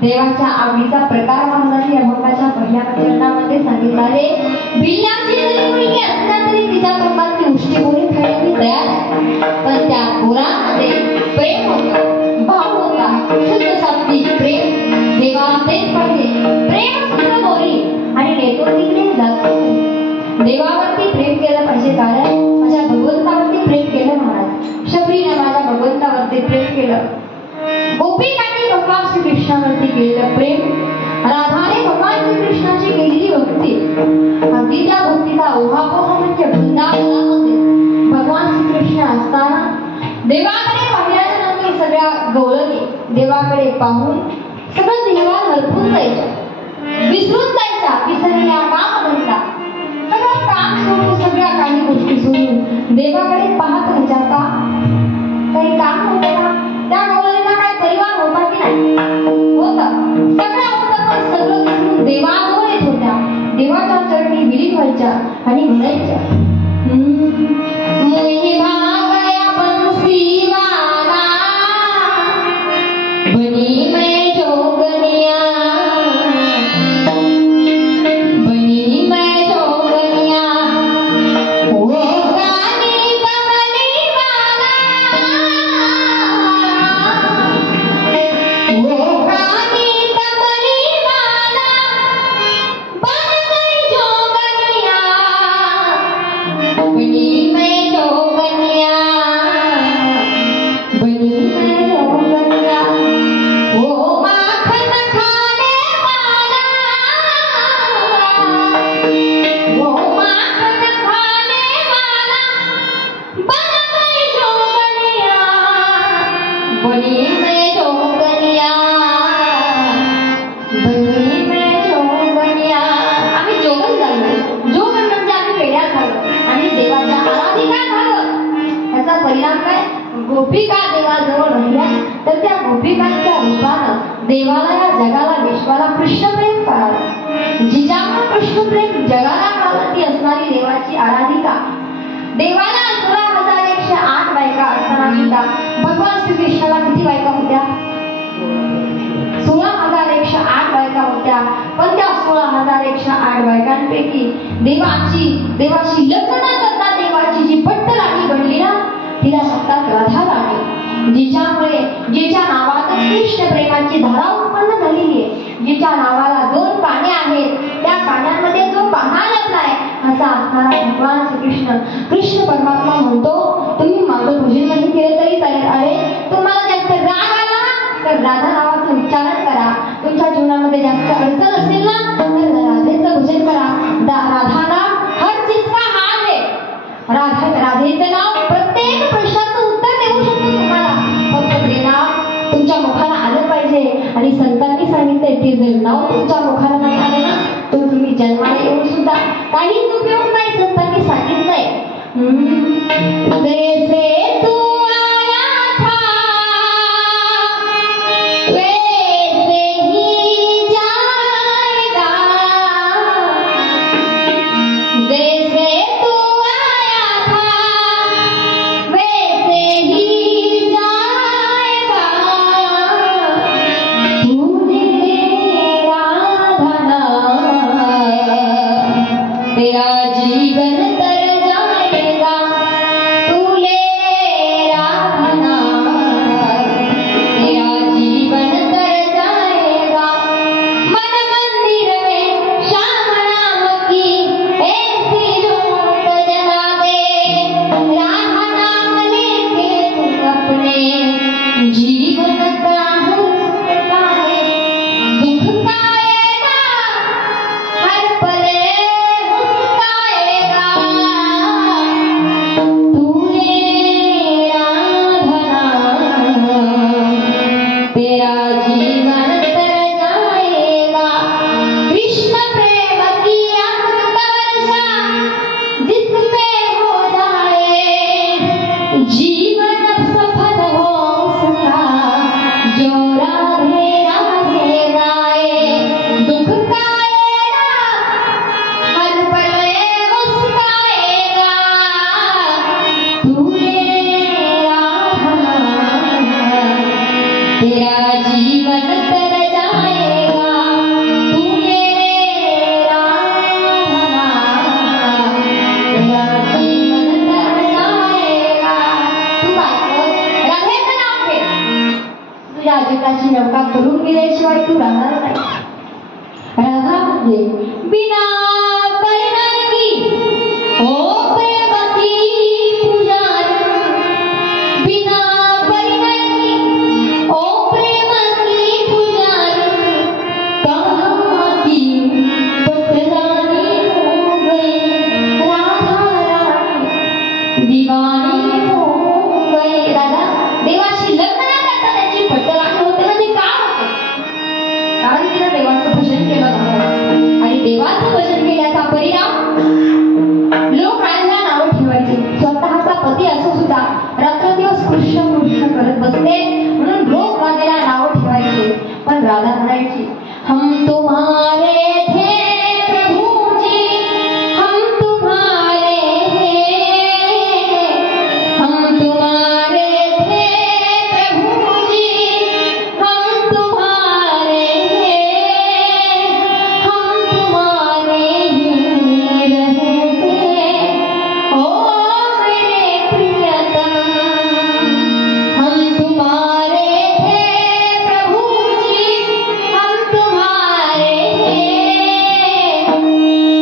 देवाच्या आवडीचा प्रकार महाराजांनी अभंगाच्या पहिल्या चरणामध्ये सांगितला आहे. बिल्ल्याची जरी मुलगी असल्या तरी तिच्या तोंडातली उष्टी बोरी खायला मी तयार आहे, पण त्या पोरामध्ये प्रेम होतं, भाव होता, शुद्ध सात्विक प्रेम. देवाला तेच पाहिजे, प्रेम शुद्ध बोरी, आणि नेतो तिकडे जातो. देवावरती प्रेम केलं पाहिजे, कारण माझ्या भगवंतावरती प्रेम केलं महाराज. शबरीने माझ्या भगवंतावरती प्रेम केलं, गोपिकांनी भगवान श्री कृष्णावरती केलेलं प्रेम, राधाने भगवान श्री कृष्णाची केलेली भक्ती, अगदी त्या भक्तीचा ओहापोह म्हणजे वृंदावनामध्ये भगवान श्री कृष्ण असताना देवाकडे पाहिल्याच्या नंतर सगळ्या गवळणी देवाकडे पाहून सगळं देवा हरपून जायच्या, विसरून जायच्या, विसरल्या काम म्हणता सगळं काम सोडून, सगळ्या काही गोष्टी सोडून देवाकडे पाहत राहायच्या. का काही काम होतं का? त्या गवळणीला काही परिवार होता की नाही? होता, सगळं होतं, पण सगळं विसरून देवाजवळ येत होत्या, देवाच्या चरणी विलीन व्हायच्या आणि म्हणायच्या, मोही भागया बंसीवाला बनी मैं जोगनिया, बनी मैं जोगनिया, वो गानी कमली वाला, वो गानी गोपिका देवाजवळ राहिल्या तर त्या गोपिकांच्या रूपानं देवाला या जगाला विश्वाला कृष्णप्रेम कळालं. जिच्यामुळे कृष्णप्रेम जगाला कळालं ती असणारी देवाची आराधिका. देवाला 16,108 बायका असताना सुद्धा भगवान श्रीकृष्णाला किती बायका होत्या? 16,108 बायका होत्या. पण त्या 16,108 बायकांपैकी देवाची लग्न करता देवाची जी पट्टराणी बनली ना तिला म्हणतात राधा राणी. जिच्या नावातच कृष्ण प्रेमाची धारा उत्पन्न झालेली आहे. जिच्या नावाला 2 काने आहेत त्या कानांमध्ये जो पाहा लागलाय असा असणारा भगवान श्रीकृष्ण. कृष्ण परमात्मा म्हणतो तुम्ही माझं भजन नाही केलं तरी चालेल. अरे तुम्हाला जास्त राग आला तर राधा नावाचं उच्चारण करा. तुमच्या जीवनामध्ये जास्त अडचण असेल ना तर राधेचं भजन करा. राधा नाम हर चीज का हाल है. राधेचं नाव प्रत्येक प्रश्नाचं उत्तर देऊ शकतो तुम्हाला. फक्त ते नाव तुमच्या मुखाला आलं पाहिजे. आणि संतांनी सांगितलंय ते जर नाव तुमच्या मुखाला नाही आलं ना तर तुम्ही जन्माला येऊन सुद्धा काहीच उपयोग नाही. संतांनी सांगितलंय जैसे तू आया था वैसे ही जाएगा. जैसे तू आया था वैसे ही जाएगा. तूने राधा नाम तेरा जीवन तर जाएगा. तू ले राधा नाम तेरा जीवन तर जाएगा. मन मंदिर में श्याम राम की ऐसी जोत जला दे. राधा नाम लेके तुम अपने जीवन का सुख पाए. दुख पाएगा हर पल मुस्काएगा. तूने राधा नाम तेरा जीवन तर जाएगा. कृष्ण प्रेम की अमृत वर्षा जिस पे हो जाए जीवन सफल हो उसका जो राधे राधे गाए. दुख पाएगा हर पल मुस्काएगा. तूने राधा नाम तेरा जीवन तर जाएगा. तूने राधा नाम तेरा जीवन तर जाएगा. तू ऐकत राधेचं नाव घे. तुझ्या जीवनाची नौका करून गेल्याशिवाय तू राहणार नाही. राधा म्हणजे बिना परिणय की ओ प्रेम की पुजारी. बिना परिणय की ओ प्रेम की पुजारी. कहाँ की पटरानी हो गई राधा रानी दीवानी हो गई. राधा देवाशी लग्न न करता त्याची पटराणी होते म्हणजे का होते? कारण तिने देवाचं भजन केलं नव्हतं. आणि देवाचं भजन केल्याचा परिणाम लोक राधाला नावं ठेवायचे. स्वतःचा पती असो सुद्धा रात्रदिवस कृष्ण कृष्ण करत बसते म्हणून लोक राधेला नावं ठेवायचे. पण राधा म्हणायची हम तुम्हारे थे प्रभु जी. हम तुम्हारे हम तुम्हारे थे प्रभु जी. हम तुम्हारे हम तुम्हारे ही रहेंगे. ओ मेरे प्रियतम हम तुम्हारे थे प्रभु जी. हम तुम्हारे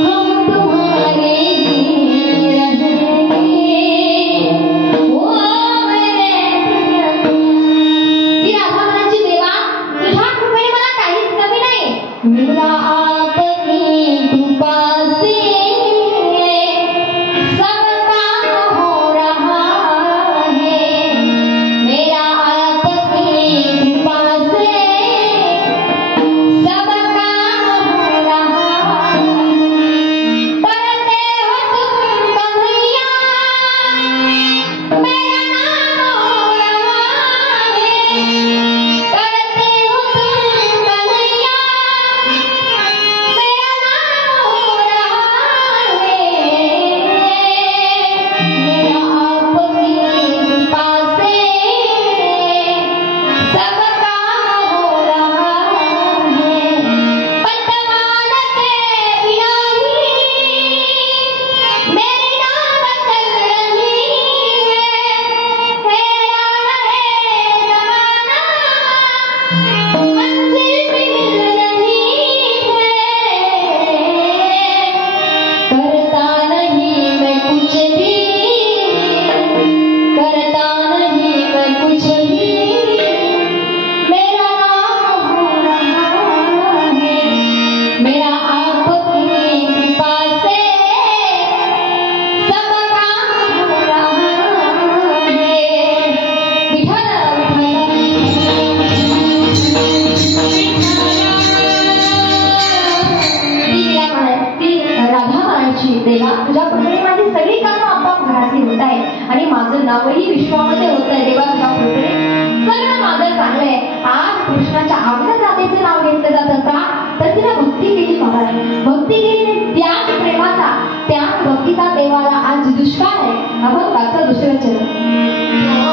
हम तुम्हारे ही रहेंगे. ओ मेरे प्रियतम. ती राधा म्हणायची देवा तुझ्या कृपेने मला काहीच कमी नाही. मेरा आपकी कृपा से सब काम हो रहा है. मेरा आपकी कृपा से सब काम हो रहा है. करते हो तुम कन्हैया मेरा नाम हो रहा देवा तुझ्या कृपेने माझी सगळी कामं आपोआप घरातली होत आहे आणि माझं नावही विश्वामध्ये होत आहे देवा तुझ्या कृपेने सगळं माझं चांगलंय. आज कृष्णाच्या आवडत्या जातीचे नाव घेतलं जातं का तर तिला भक्ती केली महाराज. भक्ती केली त्याच प्रेमाचा त्याच भक्तीचा देवाला आज दुष्काळ आहे. आपण त्याचा दुसरं चरण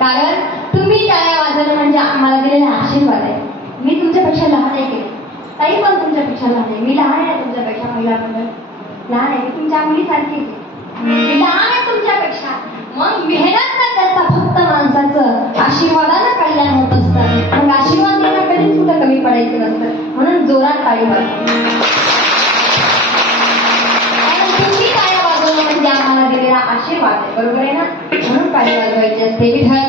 कारण तुम्ही टाळ्या वाजवणं म्हणजे आम्हाला दिलेला आशीर्वाद आहे. मी तुमच्यापेक्षा लहान आहे की ताई पण तुमच्यापेक्षा लहान आहे. मी लहान आहे तुमच्यापेक्षा महिला मंडळ लहान आहे. मी तुमच्या मुलीसारखी मी लहान आहे तुमच्यापेक्षा. मग मेहनत न करता फक्त माणसाचं आशीर्वादानं कल्याण होत असतं. मग आशीर्वाद देणं कधीच कुठं कमी पडायचं नसतं. म्हणून जोरात टाळी वाजवा. तुम्ही टाळ्या वाजवणं म्हणजे आम्हाला दिलेला आशीर्वाद आहे. बरोबर आहे ना. म्हणून टाळी वाजवायची असते. विठ्ठल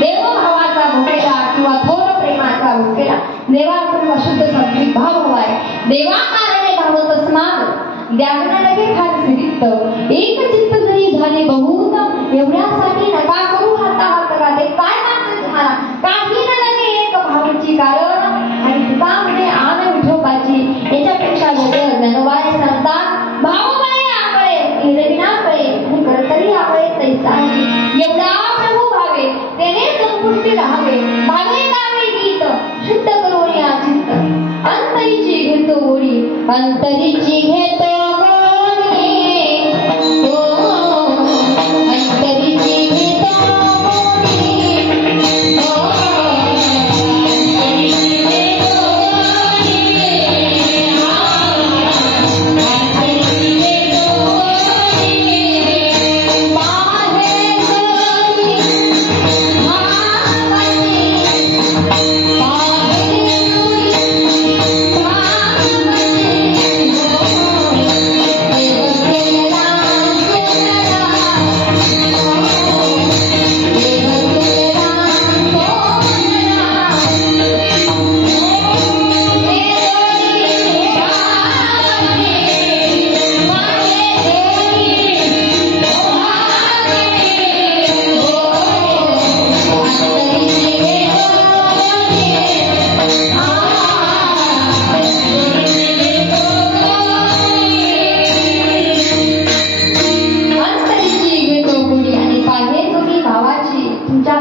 देवभावाचा भुकेला किंवा थोर प्रेमाचा भुकेला देवाकडून अशुद्ध सात्विक भाव हवाय. देवा कारणे भाव तस्मात द्यावना लगे फार सिरिक्त एक चित्त जरी झाले बहुत एवढ्यासाठी नका करू हाता हात गाते. काय मागते तुम्हाला काही न लगे एक भावाची कारण आणि तुकामध्ये आन विठोबाची याच्यापेक्षा वेगळं ज्ञानवाय सांगतात. भावबाई आकळे हिरविनाकळे आणि करतरी आकळे तैसा एवढा प्रभू भावे त्याने संपुष्टी राहावे. भावे गावे गीत शुद्ध करून या चित्त अंतरीची घेतो ओळी अंतरीची घेतो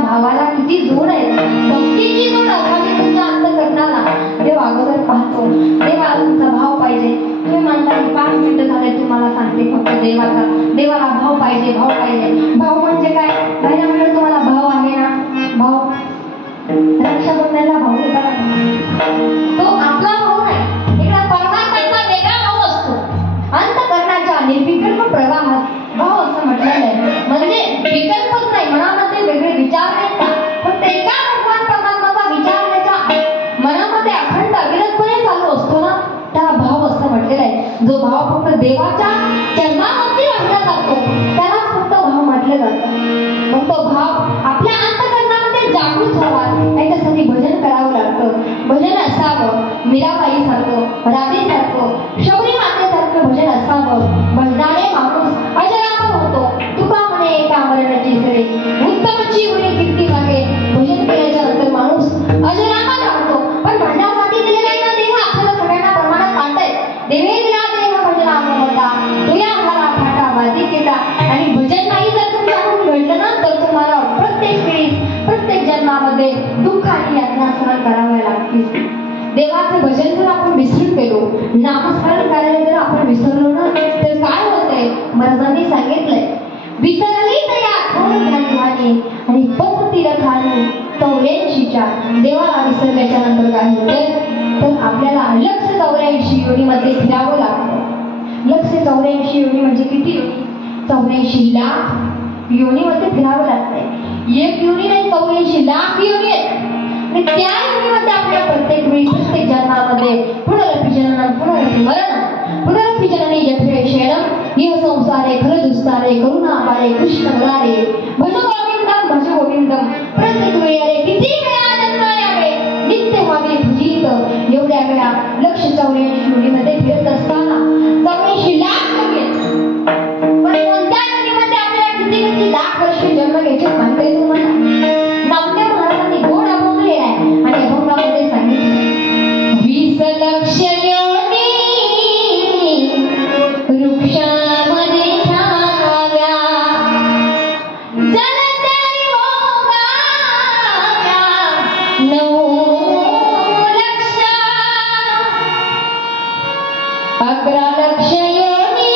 भावाला किती जोड आहे. भक्तीची जोड असावी तुमच्या अंतःकरणाला. देवा देवाचा. देवाला भाव पाहिजे, भाव पाहिजे. भाव म्हणजे काय? माझ्या म्हणजे तुम्हाला भाव आहे ना? भाव रक्षाबंधनाला भाऊ होता, तो आपला भाऊ नाही. इकडे परमात्म्याचा वेगळा भाऊ असतो. अंतःकरणाच्या निर्विकल्प प्रवाहात भाव असं म्हटलेलं आहे. म्हणजे विकल्पच नाही, मनामध्ये वेगळे विचार नाहीत का, फक्त एका भगवान परमात्म्याचा विचार त्याच्या मनामध्ये अखंड अविरतपणे चालू असतो ना, त्याला भाव असं म्हटलेलं आहे. जो भाव फक्त देवाच्या चरणामध्ये वाढला जातो त्याला फक्त भाव म्हटलं जातं. मग तो भाव आपल्या अंतःकरणामध्ये जागृत व्हावा याच्यासाठी भजन करावं लागतं. भजन असावं मीराबाई सारखं, राधी सारखं, शबरी मातेसारखं भजन असावं. भजनाने माणूस अजरामर होतो. तुका म्हणे एका मरणाची सरे उत्तमची उडी कीर्ती लागे. भजन केल्याच्या नंतर माणूस अजरामर राहतो. पण भजनासाठी दिलेला आहे ना देव आपल्याला सगळ्यांना प्रमाणात मानताय. देवे दिला देव भजनाला म्हणता तुया झाला फाटा बाजी केला. आणि भजन नाही जर तुमच्याकडून घडलं ना तर तुम्हाला प्रत्येक वेळी प्रत्येक जन्मामध्ये दुःख आणि यातना सहन कराव्या लागतील. देवाचे भजन जर आपण विसरून गेलो, नामस्मरण करायला जर आपण विसरलो ना तर काय होतंय? महाराजांनी सांगितलंय विसरली तरी आठवण झाली आणि पसतील खाली 84च्या देवाला विसरल्याच्या नंतर काय होतंय तर आपल्याला लक्ष 84 योनीमध्ये फिरावं लागतं. लक्ष 84 योनी म्हणजे किती योनी? 84 लाख योनीमध्ये फिरावं लागतंय. एक योनी नाही, 84 लाख योनी आहेत. आणि त्या योनीमध्ये आपल्याला प्रत्येक वेळी प्रत्येक जन्मामध्ये पुनरपि जननं पुनरपि मरणं पुनरपि जननी जठरे शयनं इह संसारे खल दुस्तारे करुणापारे कृष्ण मुरारे भज गोविंदम भज गोविंदम. प्रत्येक वेळी अरे किती वेळा जन्म यावे नित्य व्हावे भजित. एवढ्या वेळा लक्ष 84 योनीमध्ये फिरत असताना 84 लाख योनी आहेत. पण कोणत्या योनीमध्ये आपल्याला किती लाख वर्ष जन्म घ्यायचे म्हणते तुम्हाला? नामदेव महाराजांनी गोड अभंग लिहिलाय आणि अभंगामध्ये सांगितलं 20 लक्ष योनी वृक्षामध्ये ठाव्या जलचरी भोगाव्या 9 लक्ष 11 लक्ष योनी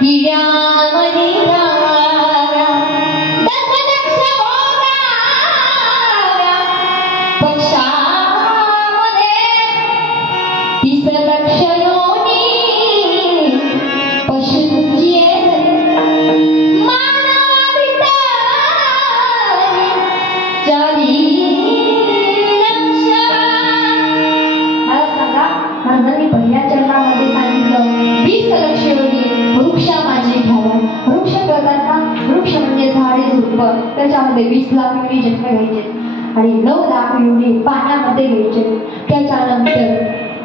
किड्यामध्ये ठाव्या 10 लक्ष भोगाव्या पक्षामध्ये 30 लक्ष योनी पशूंची मानवाभितारी 40 लक्ष. मला सांगा महाराजांनी पहिल्या चरणामध्ये सांगितलं 20 लक्ष योनी वृक्षा माझी घ्यावा. वृक्ष करताना वृक्ष म्हणजे झाडे झुडप त्याच्यामध्ये 20 लाख योनी जन्म घ्यायचे आणि 9 लाख योनी पाण्यामध्ये घ्यायचे. त्याच्यानंतर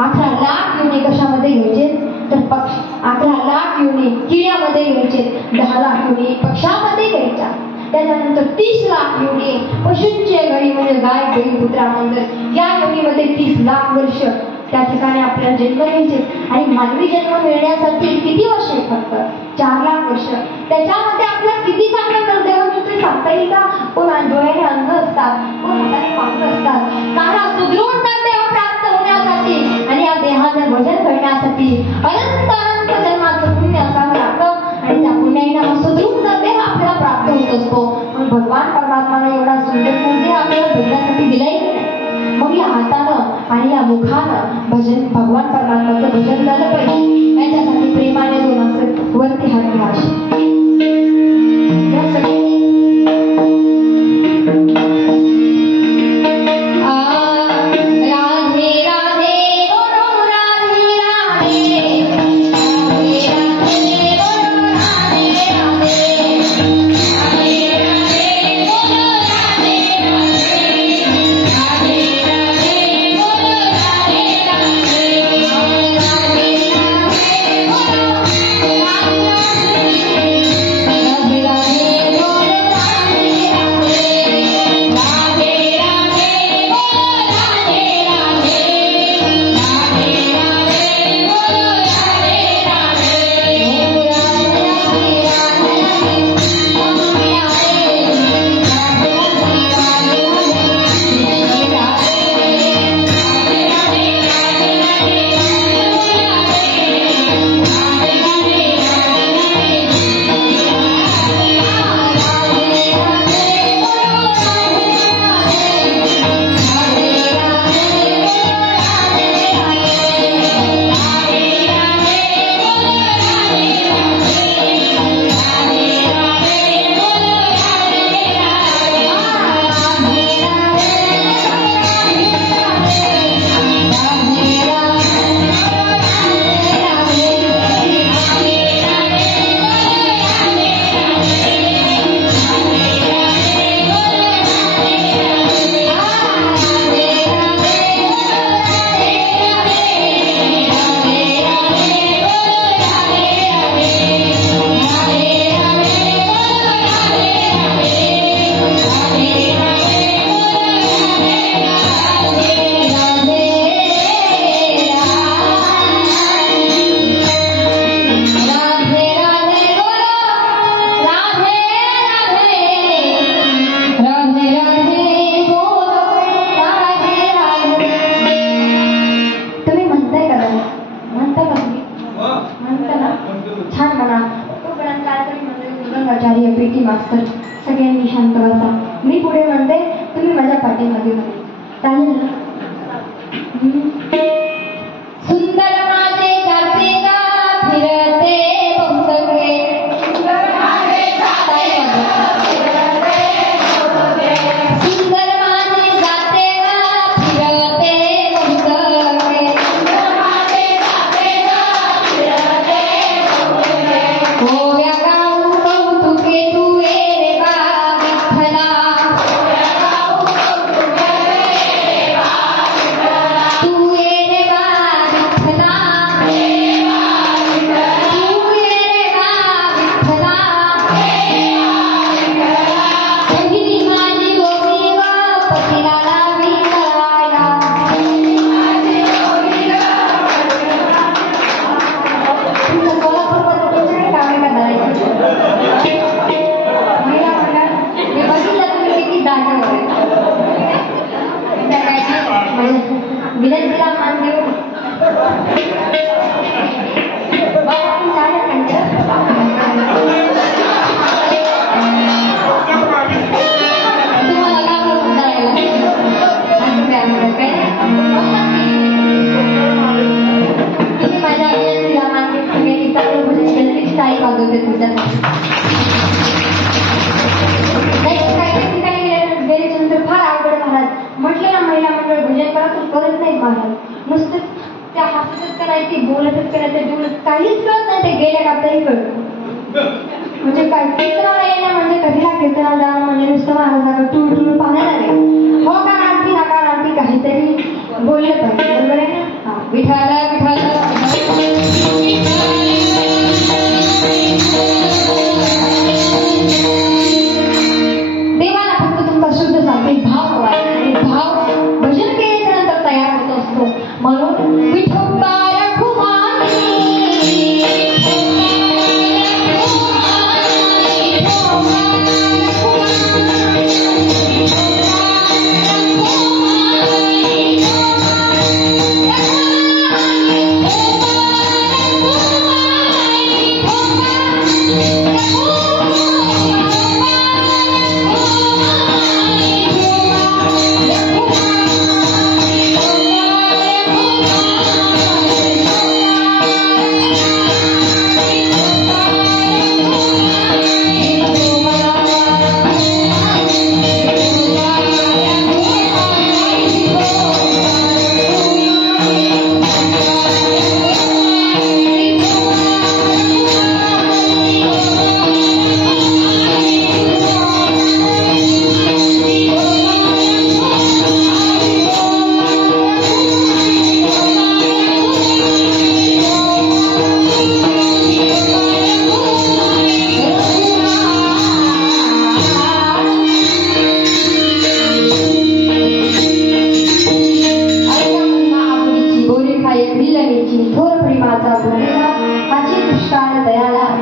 18 लाख योनी कशामध्ये घ्यायचे तर 18 लाख योनी किड्यामध्ये घ्यायचे. 10 लाख योनी पक्षामध्ये घ्यायच्या. त्याच्यानंतर 30 लाख योनी पशूंचे गळी म्हणजे गाय बैल कुत्रा मांजर या योनीमध्ये 30 लाख वर्ष त्या ठिकाणी आपल्याला जन्म घ्यायचे. आणि मानवी जन्म मिळण्यासाठी किती वर्ष? फक्त 4 लाख वर्ष. त्याच्यामध्ये आपल्याला किती चांगलं नरदेव मिळते सांगता येईल का? कोण डोळ्याने अंध असतात, कोण हाताने पांगळ असतात. कारण सुदृढ नरदेव प्राप्त होण्यासाठी आणि या देहाचं भजन करण्यासाठी अनंत अनंत जन्माचं पुण्य असावं लागतं. आणि त्या पुण्याने सुदृढ नरदेव आपल्याला प्राप्त होत असतो. पण भगवान परमात्माने एवढा सुंदर नरदेव आपल्याला भजनासाठी दिलाही नाही. मग या हातानं आणि या मुखानं भजन भगवान परमात्माचं भजन झालं पाहिजे. याच्यासाठी प्रेमाने दोन असं वरती हात घ्या. मी पुढे म्हणते, तुम्ही माझ्या पाठीमागे म्हणे. चालेल ना? सुंदर माझे जाते गा फिरते बहुसंगे, सुंदर माझे जाते गा फिरते बहुसंगे, सुंदर माझे जाते गा फिरते बहुसंगे, सुंदर माझे जाते गा फिरते बहुसंगे. गोव्या गाऊ कौतुके तुवे रे बा विठ्ठला, गोव्या गाऊ कौतुके तू ये रे बा विठ्ठला, तू ये रे बा विठ्ठला. पहिली माझी गोरी ग पतीला लावी करायला, तुमचं सोलापूरमध्ये तुमच्याकडे कामे करणार आहे. महिला मंडळ मी बघितलं तुम्ही किती जागेवर आहे. त्या काय विनंतीला मान देऊ. बाळाची चाल कंठ. तुम्हाला लागलं उतरायला. असं काय म्हणत काय? तुम्ही माझ्या विनंतीला मान देत सगळ्यांनी चांगलं भजन केलं की टाळी वाजवते तुझ्यासाठी. काही ठिकाणी गेल्यानंतर फार अवघड महाराज. म्हटलं ना महिला मंडळ भजन करा तर करत नाही महाराज. नुसतं त्या हसतच करायची, बोलतच करायचं, बोलत काहीच कळत नाही. ते गेल्या का तरी कळत. म्हणजे काय कीर्तनाला येणं म्हणजे कधीला कीर्तनाला जाणं म्हणजे नुसतं महाराजांना टूर टूर पाहणार आहे. हो का आरती नकार आरती काहीतरी बोललं पाहिजे. बरोबर आहे ना? हा विठाला विठाला देवाला फक्त तुमचा शुद्ध सात्विक भाव हवा आहे. आणि भाव भजन केल्याच्या नंतर तयार होत असतो. म्हणून विठोबा रखुमाई,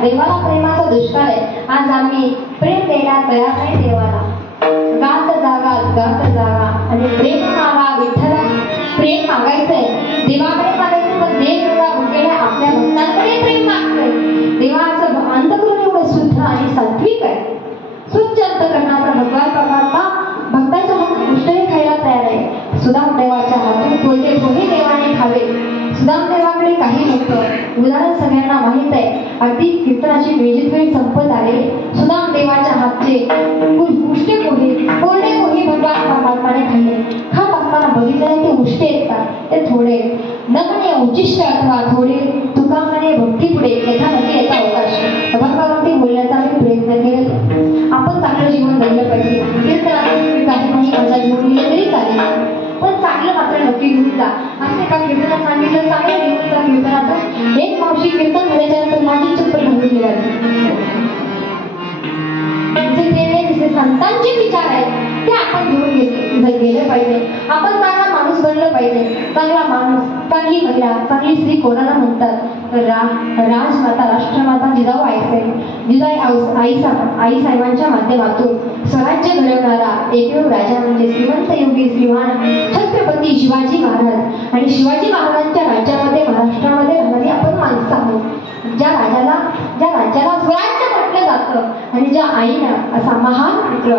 देवाला प्रेमाचा दुष्काळ आहे. आज आम्ही प्रेम द्यायला तयार नाही देवाला. गात जागा आणि प्रेम मागा विठ्ठला. प्रेम मागायचंय, देवाकडे मागायचं, पण देव एवढा भुकेला आपल्या भक्तांकडे प्रेम मागतोय. देवाचं अंतःकरण एवढं शुद्ध आणि सात्विक आहे. स्वच्छ अंतःकरणाचा भगवान परमात्मा भक्तांच्या हातून उष्टही खायला तयार आहे. सुदाम देवाच्या हातून कोणते पोहे देवाने खावे. सुदाम देवाकडे काही नव्हतं. उदाहरण सगळ्यांना माहित आहे. अगदी कीर्तनाची वेळीच वेळ संपत आले. सुदाम देवाच्या हातचे उष्टे पोहे, कोरडे पोहे भगवान परमात्माने खाल्ले. खात असताना बघितलं ते उष्टे येतात, ते थोडे न म्हणे उच्चिष्ट अथवा थोडे. तुका म्हणे भक्ती पुढे यथा नदी येता अवकाश. भगवंती बोलण्याचा मी प्रयत्न केला. आपण चांगलं जीवन जगलं पाहिजे. कीर्तनात काही मजा घेऊन गेले तरी चालेल, पण चांगलं मात्र नक्की घेऊन जा. असे का कीर्तनात सांगितलं चांगलं घेऊन जा. कीर्तनातून एक मावशी कीर्तन झाल्याच्यानंतर माझी चप्पल घालून निघाली. जे संतांचे विचार आहेत ते आपण घेऊन गेले पाहिजे. आपण चांगला माणूस बनलं पाहिजे. चांगला माणूस, चांगली महिला, चांगली स्त्री कोणाला म्हणतात? राजमाता, राष्ट्रमाता जिजाऊ आईसाहेबांच्या माध्यमातून स्वराज्य घडवणारा एकमेव राजा म्हणजे श्रीमंत योगी श्रीमान छत्रपती शिवाजी महाराज. आणि शिवाजी महाराजांच्या राज्यामध्ये, महाराष्ट्रामध्ये राहणारी आपण माणसं आहोत. ज्या राज्याला स्वराज्य म्हटलं जातं आणि ज्या आईनं असा महान पुत्र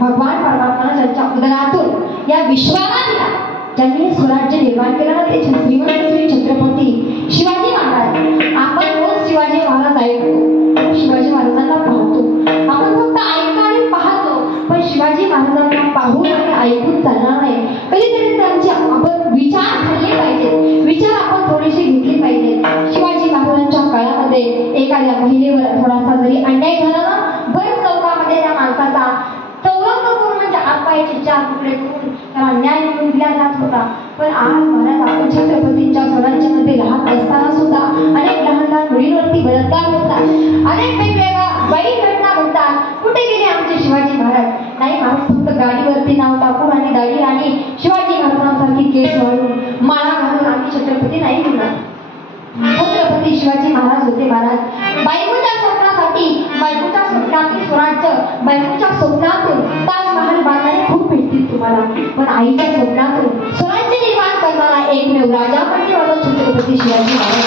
भगवान परमात्मा ज्यांच्या उदरातून या विश्वाला दिला, ज्यांनी हे स्वराज्य निर्माण केलं ना, ते श्रीमंत श्री छत्रपती शिवाजी महाराज. आपण रोज शिवाजी महाराज ऐकतो, शिवाजी महाराजांना पाहतो, आपण फक्त ऐकतो आणि पाहतो, पण शिवाजी महाराजांना पाहून आणि ऐकून चालणार नाही. कधीतरी त्यांचे आपण विचार घडले पाहिजेत, विचार आपण थोडेसे घेतले पाहिजेत. शिवाजी महाराजांच्या काळामध्ये एखाद्या महिलेवर थोडासा जरी अन्याय झाला ना, भर चौकामध्ये त्या माणसाचा चौरंग करून म्हणजे आपायाचे 4 तुकडे करून त्याला न्याय मिळवून दिला जात होता. पण आज महाराज आपण छत्रपतींच्या स्वराज्यामध्ये राहत असताना सुद्धा अनेक लहान लहान मुलींवरती बलात्कार होतात, अनेक वेगवेगळ्या वाईट घटना घडतात. कुठे गेले आमचे शिवाजी महाराज? नाही, महाराज फक्त गाडीवरती नाव टाकून आणि दाढी आणि शिवाजी महाराजांसारखी केस वाढून माळा घालून आम्ही छत्रपती नाही म्हणणार. छत्रपती शिवाजी महाराज होते महाराज. बायकोच्या स्वप्नासाठी, बायकोच्या स्वप्नातील स्वराज्य, बायकोच्या स्वप्नातून ताजमहाल बांधणारे खूप भेटतील तुम्हाला, पण आईच्या स्वप्नातून स्वराज्य निर्माण करणारा एकमेव राजा म्हणजे माझा छत्रपती शिवाजी महाराज.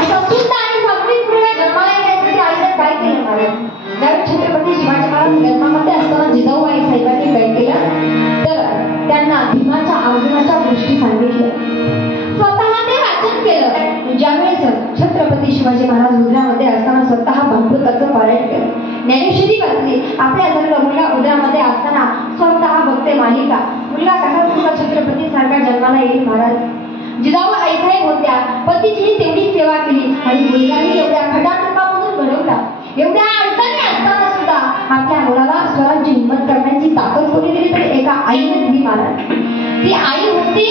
असं सुद्धा आणि सात्विक मुलीला जन्माला येण्यासाठी आईने काय केलं महाराज? ज्यावेळी छत्रपती शिवाजी महाराज जन्मामध्ये असताना जिजाऊबाई साहेबांनी काय केलं तर त्यांना भीमाच्या आगमनाच्या गोष्टी सांगितल्या, स्वतः ते वाचन केलं. ज्यावेळेस छत्रपती शिवाजी महाराज उदरामध्ये असताना स्वतः भागवताचं पारायण केलं, ज्ञानेश्वरी वाचली. आपल्या जर मुलगा उदरामध्ये असताना स्वतः बघते मालिका, मुलगा कसा तुमचा छत्रपती सारखा जन्माला येईल महाराज. जिजाऊ आईसाहेब होत्या, पतीचीही तेवढीच सेवा केली आणि मुलगाही एवढ्या खटाटोपामधून घडवला. एवढ्या अडचणी असताना सुद्धा आपल्या मुलाला स्वराज्य हिंमत करण्याची ताकद कोणी दिली तर एका आईने दिली महाराज. ती आई होती,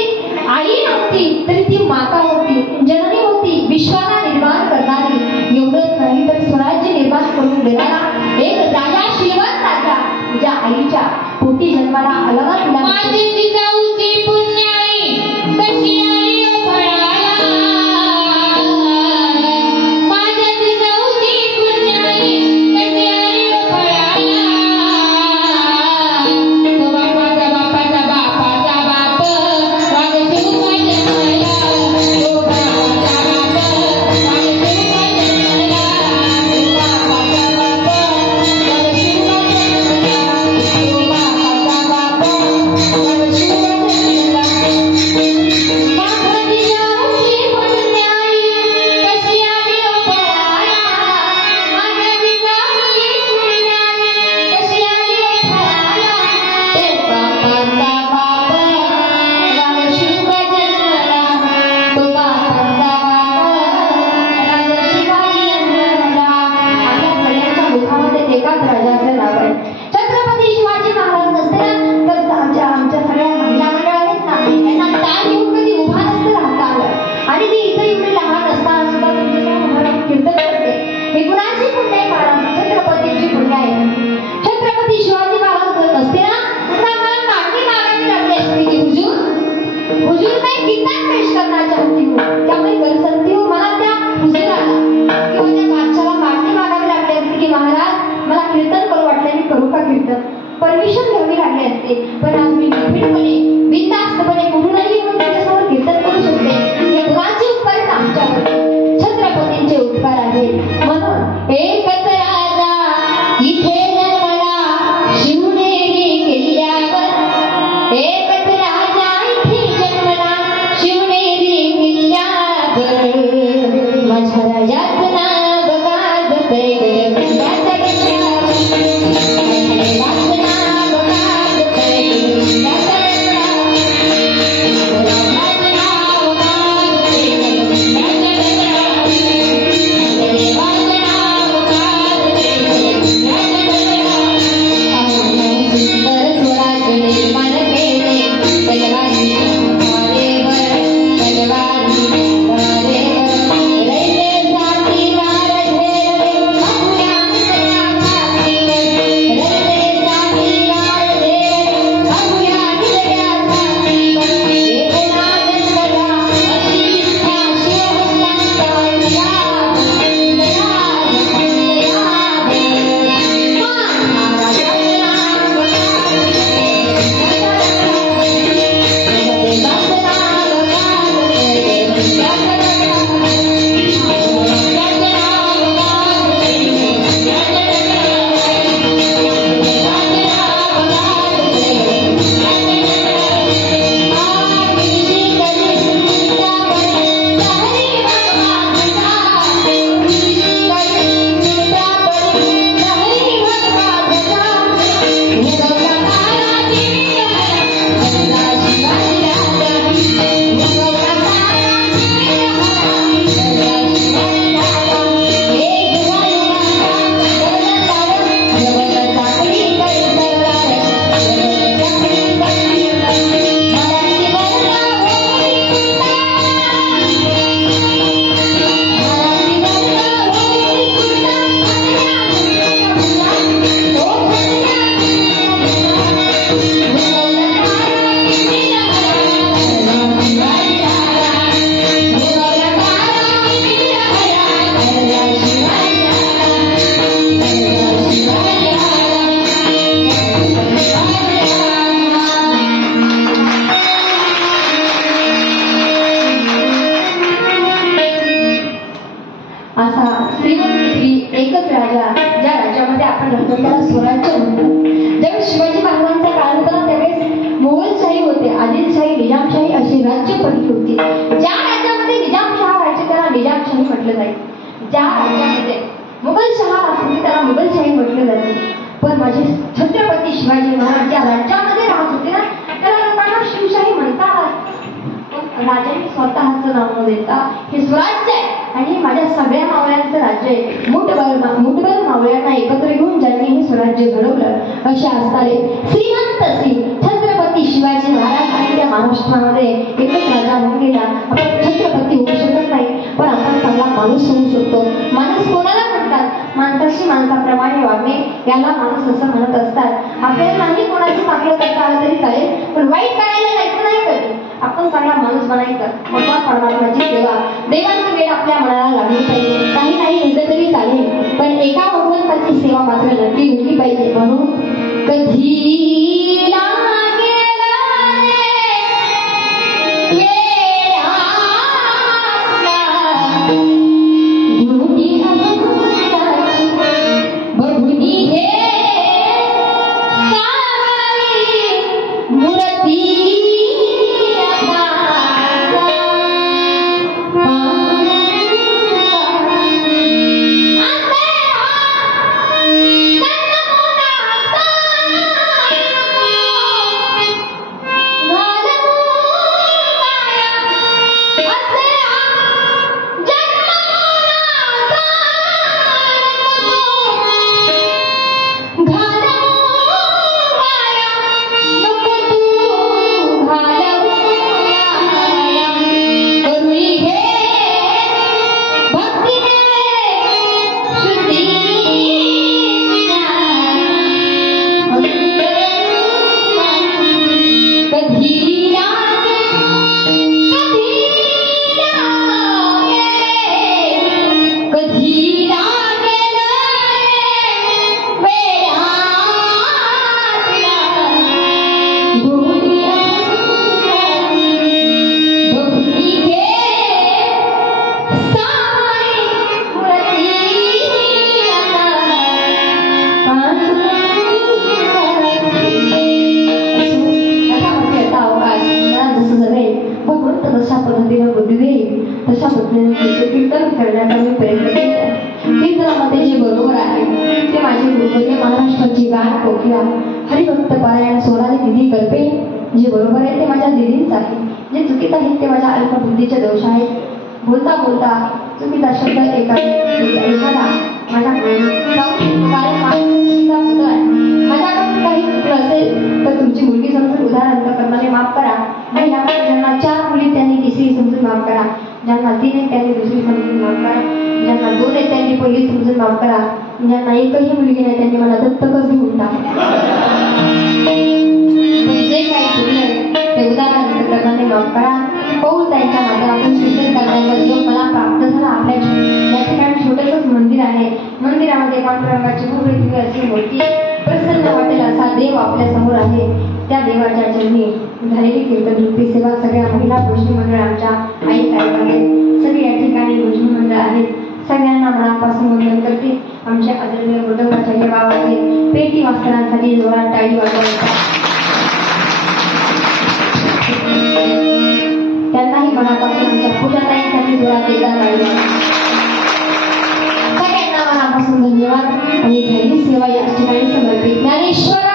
आई नव्हती तरी ती माता होती, जननी होती, विश्वाला निर्माण करणारी. एवढंच नाही तर स्वराज्य निर्माण करून देणारा एक राजा, श्रीमंत राजा, ज्या आईच्या पोटी जन्माला आला ना तुला. माझी जिजाऊची पुण्याई कशी आई फळाला, माझ्या जिजाऊची पुण्याई कशी आई फळाला. तो बापाचा बापाचा बापाचा बाप वाग शिवका जन्मला, तो बापाचा बाप वाग शिवका जन्मला, तो बापाचा बाप वाग शिवका जन्मला, तो बापाचा बाप वाग शिवका जन्मला. माझी जाऊची पुण्याई कशी आली फळाला, माझ्या जिजाऊची पुण्याई कशी आली फळाला. तो बापाचा बाप वाग शिवका जन्मला, तो बापाचा बाप राजा शिवाजी जन्मला. आपल्या सगळ्यांच्या मुखामध्ये एकाच राजाचं नाव आहे. छत्रपती शिवाजी महाराज नसते ना तर आमच्या सगळ्या महिला मंडळ आहेत ना, त्यांना ताल घेऊन कधी उभा नसतं राहता आलं. आणि ती इथे एवढी लहान असताना सुद्धा तुमच्यासमोर उभं राहून कीर्तन करते. हे कुणाची पुण्य आहे महाराज? छत्रपतीची पुण्य आहे. छत्रपती शिवाजी महाराज जर नसते ना तर आम्हाला मागणी मागावी लागली असती की हुजूर काही कीर्तन पेश करण्याच्या होती. त्यामुळे गरजंती मला त्या हुजूराला किंवा त्या बादशाला मागणी मागावी लागली असती की महाराज मला कीर्तन करू वाटलं, मी करू का कीर्तन? परमिशन घ्यावी लागली असते. पण आज मी निर्भीडपणे बिनधास्तपणे कुठूनही येऊन तुमच्यासमोर कीर्तन करू शकते. हे कुणाचे उपकार आहेत? आमच्यावर छत्रपतींचे उपकार आहेत. म्हणून एकच राजा इथे जन्मला शिवनेरी किल्ल्यावर, एकच राजा इथे जन्मला शिवनेरी किल्ल्यावर. माझ्या राजाचं नाव गाजतंय गगनाच्या डोंगरावर, माझ्या राजाचं नाव गाजतंय गगनाच्या डोंगरावर. आपण म्हणतो त्याला स्वराज्य म्हणतो. ज्यावेळेस शिवाजी महाराजांचा काळ होता त्यावेळेस मोगलशाही होते, आदिलशाही, निजामशाही अशी राज्य पद्धती होती. ज्या राज्यामध्ये निजामशाह राहायचे त्याला निजामशाही म्हटलं जाईल, ज्या राज्यामध्ये मुघलशहा राहत त्याला मुघलशाही म्हटलं जाते. पण माझे छत्रपती शिवाजी महाराज ज्या राज्यामध्ये राहत होते ना त्याला लोकांना शिवशाही म्हणतात. राजाने स्वतःचं नाव न देता हे स्वराज्य आहे आणि माझ्या सगळ्या मावळ्यांचं राज्य आहे. मुठभर मावळ्यांना एकत्र घेऊन ज्यांनी हे स्वराज्य घडवलं अशा असणारे श्रीमंत श्री छत्रपती शिवाजी महाराज आणि त्या महाराष्ट्रामध्ये एकच राजा होऊन गेला. आपण छत्रपती होऊ शकत नाही पण आपण चांगला माणूस होऊ शकतो. माणूस कोणाला म्हणतात? माणसाशी माणसाप्रमाणे वागणे याला माणूस असं म्हणत असतात. आपल्याला नाही कोणाची चांगलं करता आलं तरी चालेल पण वाईट करायला जायचं नाही कधी. आपण चांगला माणूस बनायचं. भगवान परमात्म्याची सेवा देवाचं वेळ आपल्या मनाला लागली पाहिजे. काही नाही घेतलं तरी चालेल पण एका भगवंताची सेवा मात्र नक्की घेतली पाहिजे. म्हणून कधी हरिभक्त पारायण सोनाली दिदी करते. जे बरोबर आहे ते माझ्या दिदींच आहे, जे चुकीचं आहे ते माझ्या अल्पबुद्धीचे दोष आहेत. बोलता बोलता चुकीचा शब्द एखादा माझ्याकडून काही चुकलं असेल तर तुमची मुलगी समजून उदाहरण करणारे माफ करा. आणि यामध्ये ज्यांना 4 मुली त्यांनी तिसरी समजून माफ करा, ज्यांना 3 आहेत त्यांनी दुसरी समजून माफ करा, ज्यांना 2 आहेत त्यांनी पहिली समजून माफ करा, ज्यांना एकही मुलगी नाही त्यांनी मला दत्तकच घेऊन टाका. जे काही चुकलं ते उदाहरण करणारे माफ करा. पाऊल त्यांच्या माध्यमातून सूचन करण्याचा योग मला प्राप्त झाला. आपल्या या ठिकाणी छोटंसंच मंदिर आहे. मंदिरामध्ये पांढरंगाची भव्य अशी मूर्ती, प्रसन्न वाटेल असा देव आपल्या समोर आहे. त्या देवाच्या चरणी झालेली कीर्तन रूपी सेवा सगळ्या महिला गोष्टी मंडळ आमच्या आई साहेब आहेत. सगळे या ठिकाणी गोष्टी मंडळ आहेत. सगळ्यांना मनापासून वंदन करते. आमच्या आदरणीय मृदंगाचार्य बाबाचे पेटी मास्तरांसाठी जोरात टाळी वाजवतात. त्यांनाही मनापासून आमच्या पूजाताईंसाठी जोरात एकदा टाळी. सगळ्यांना मनापासून धन्यवाद आणि झालेली सेवा या ठिकाणी समर्पित. ज्ञानेश्वर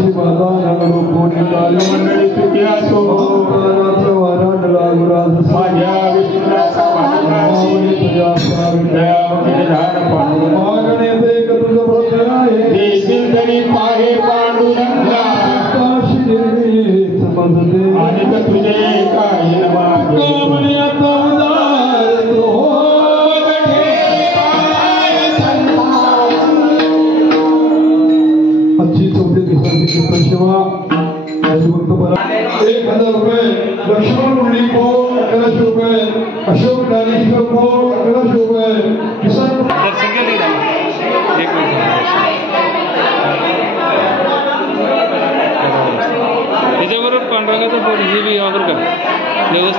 वर्षी बाधा नगरो कोणी काली मंडळी सुखी असो कानाचा वारा लागुराज माझ्या विष्णुदासा वासुदासी तुझ्या दयामुखे धार पांडू मागणे ते तुझं भक्त आहे देशील तरी पाहे पांडुरंगा काशी निर्गीत समजते आणि तुझे काही मागे कामणी आता उदार तो आजची 14 दिवसाची कीर्तन सेवा शिवभक्त 1000 रुपये लक्ष्मण मुरली को 1100 रुपये अशोक ज्ञानेश्वर को 1100 रुपये किसान त्याच्याबरोबर पांडुरंगाचा फोटो हे बी ऑर्डर कर व्यवस्थित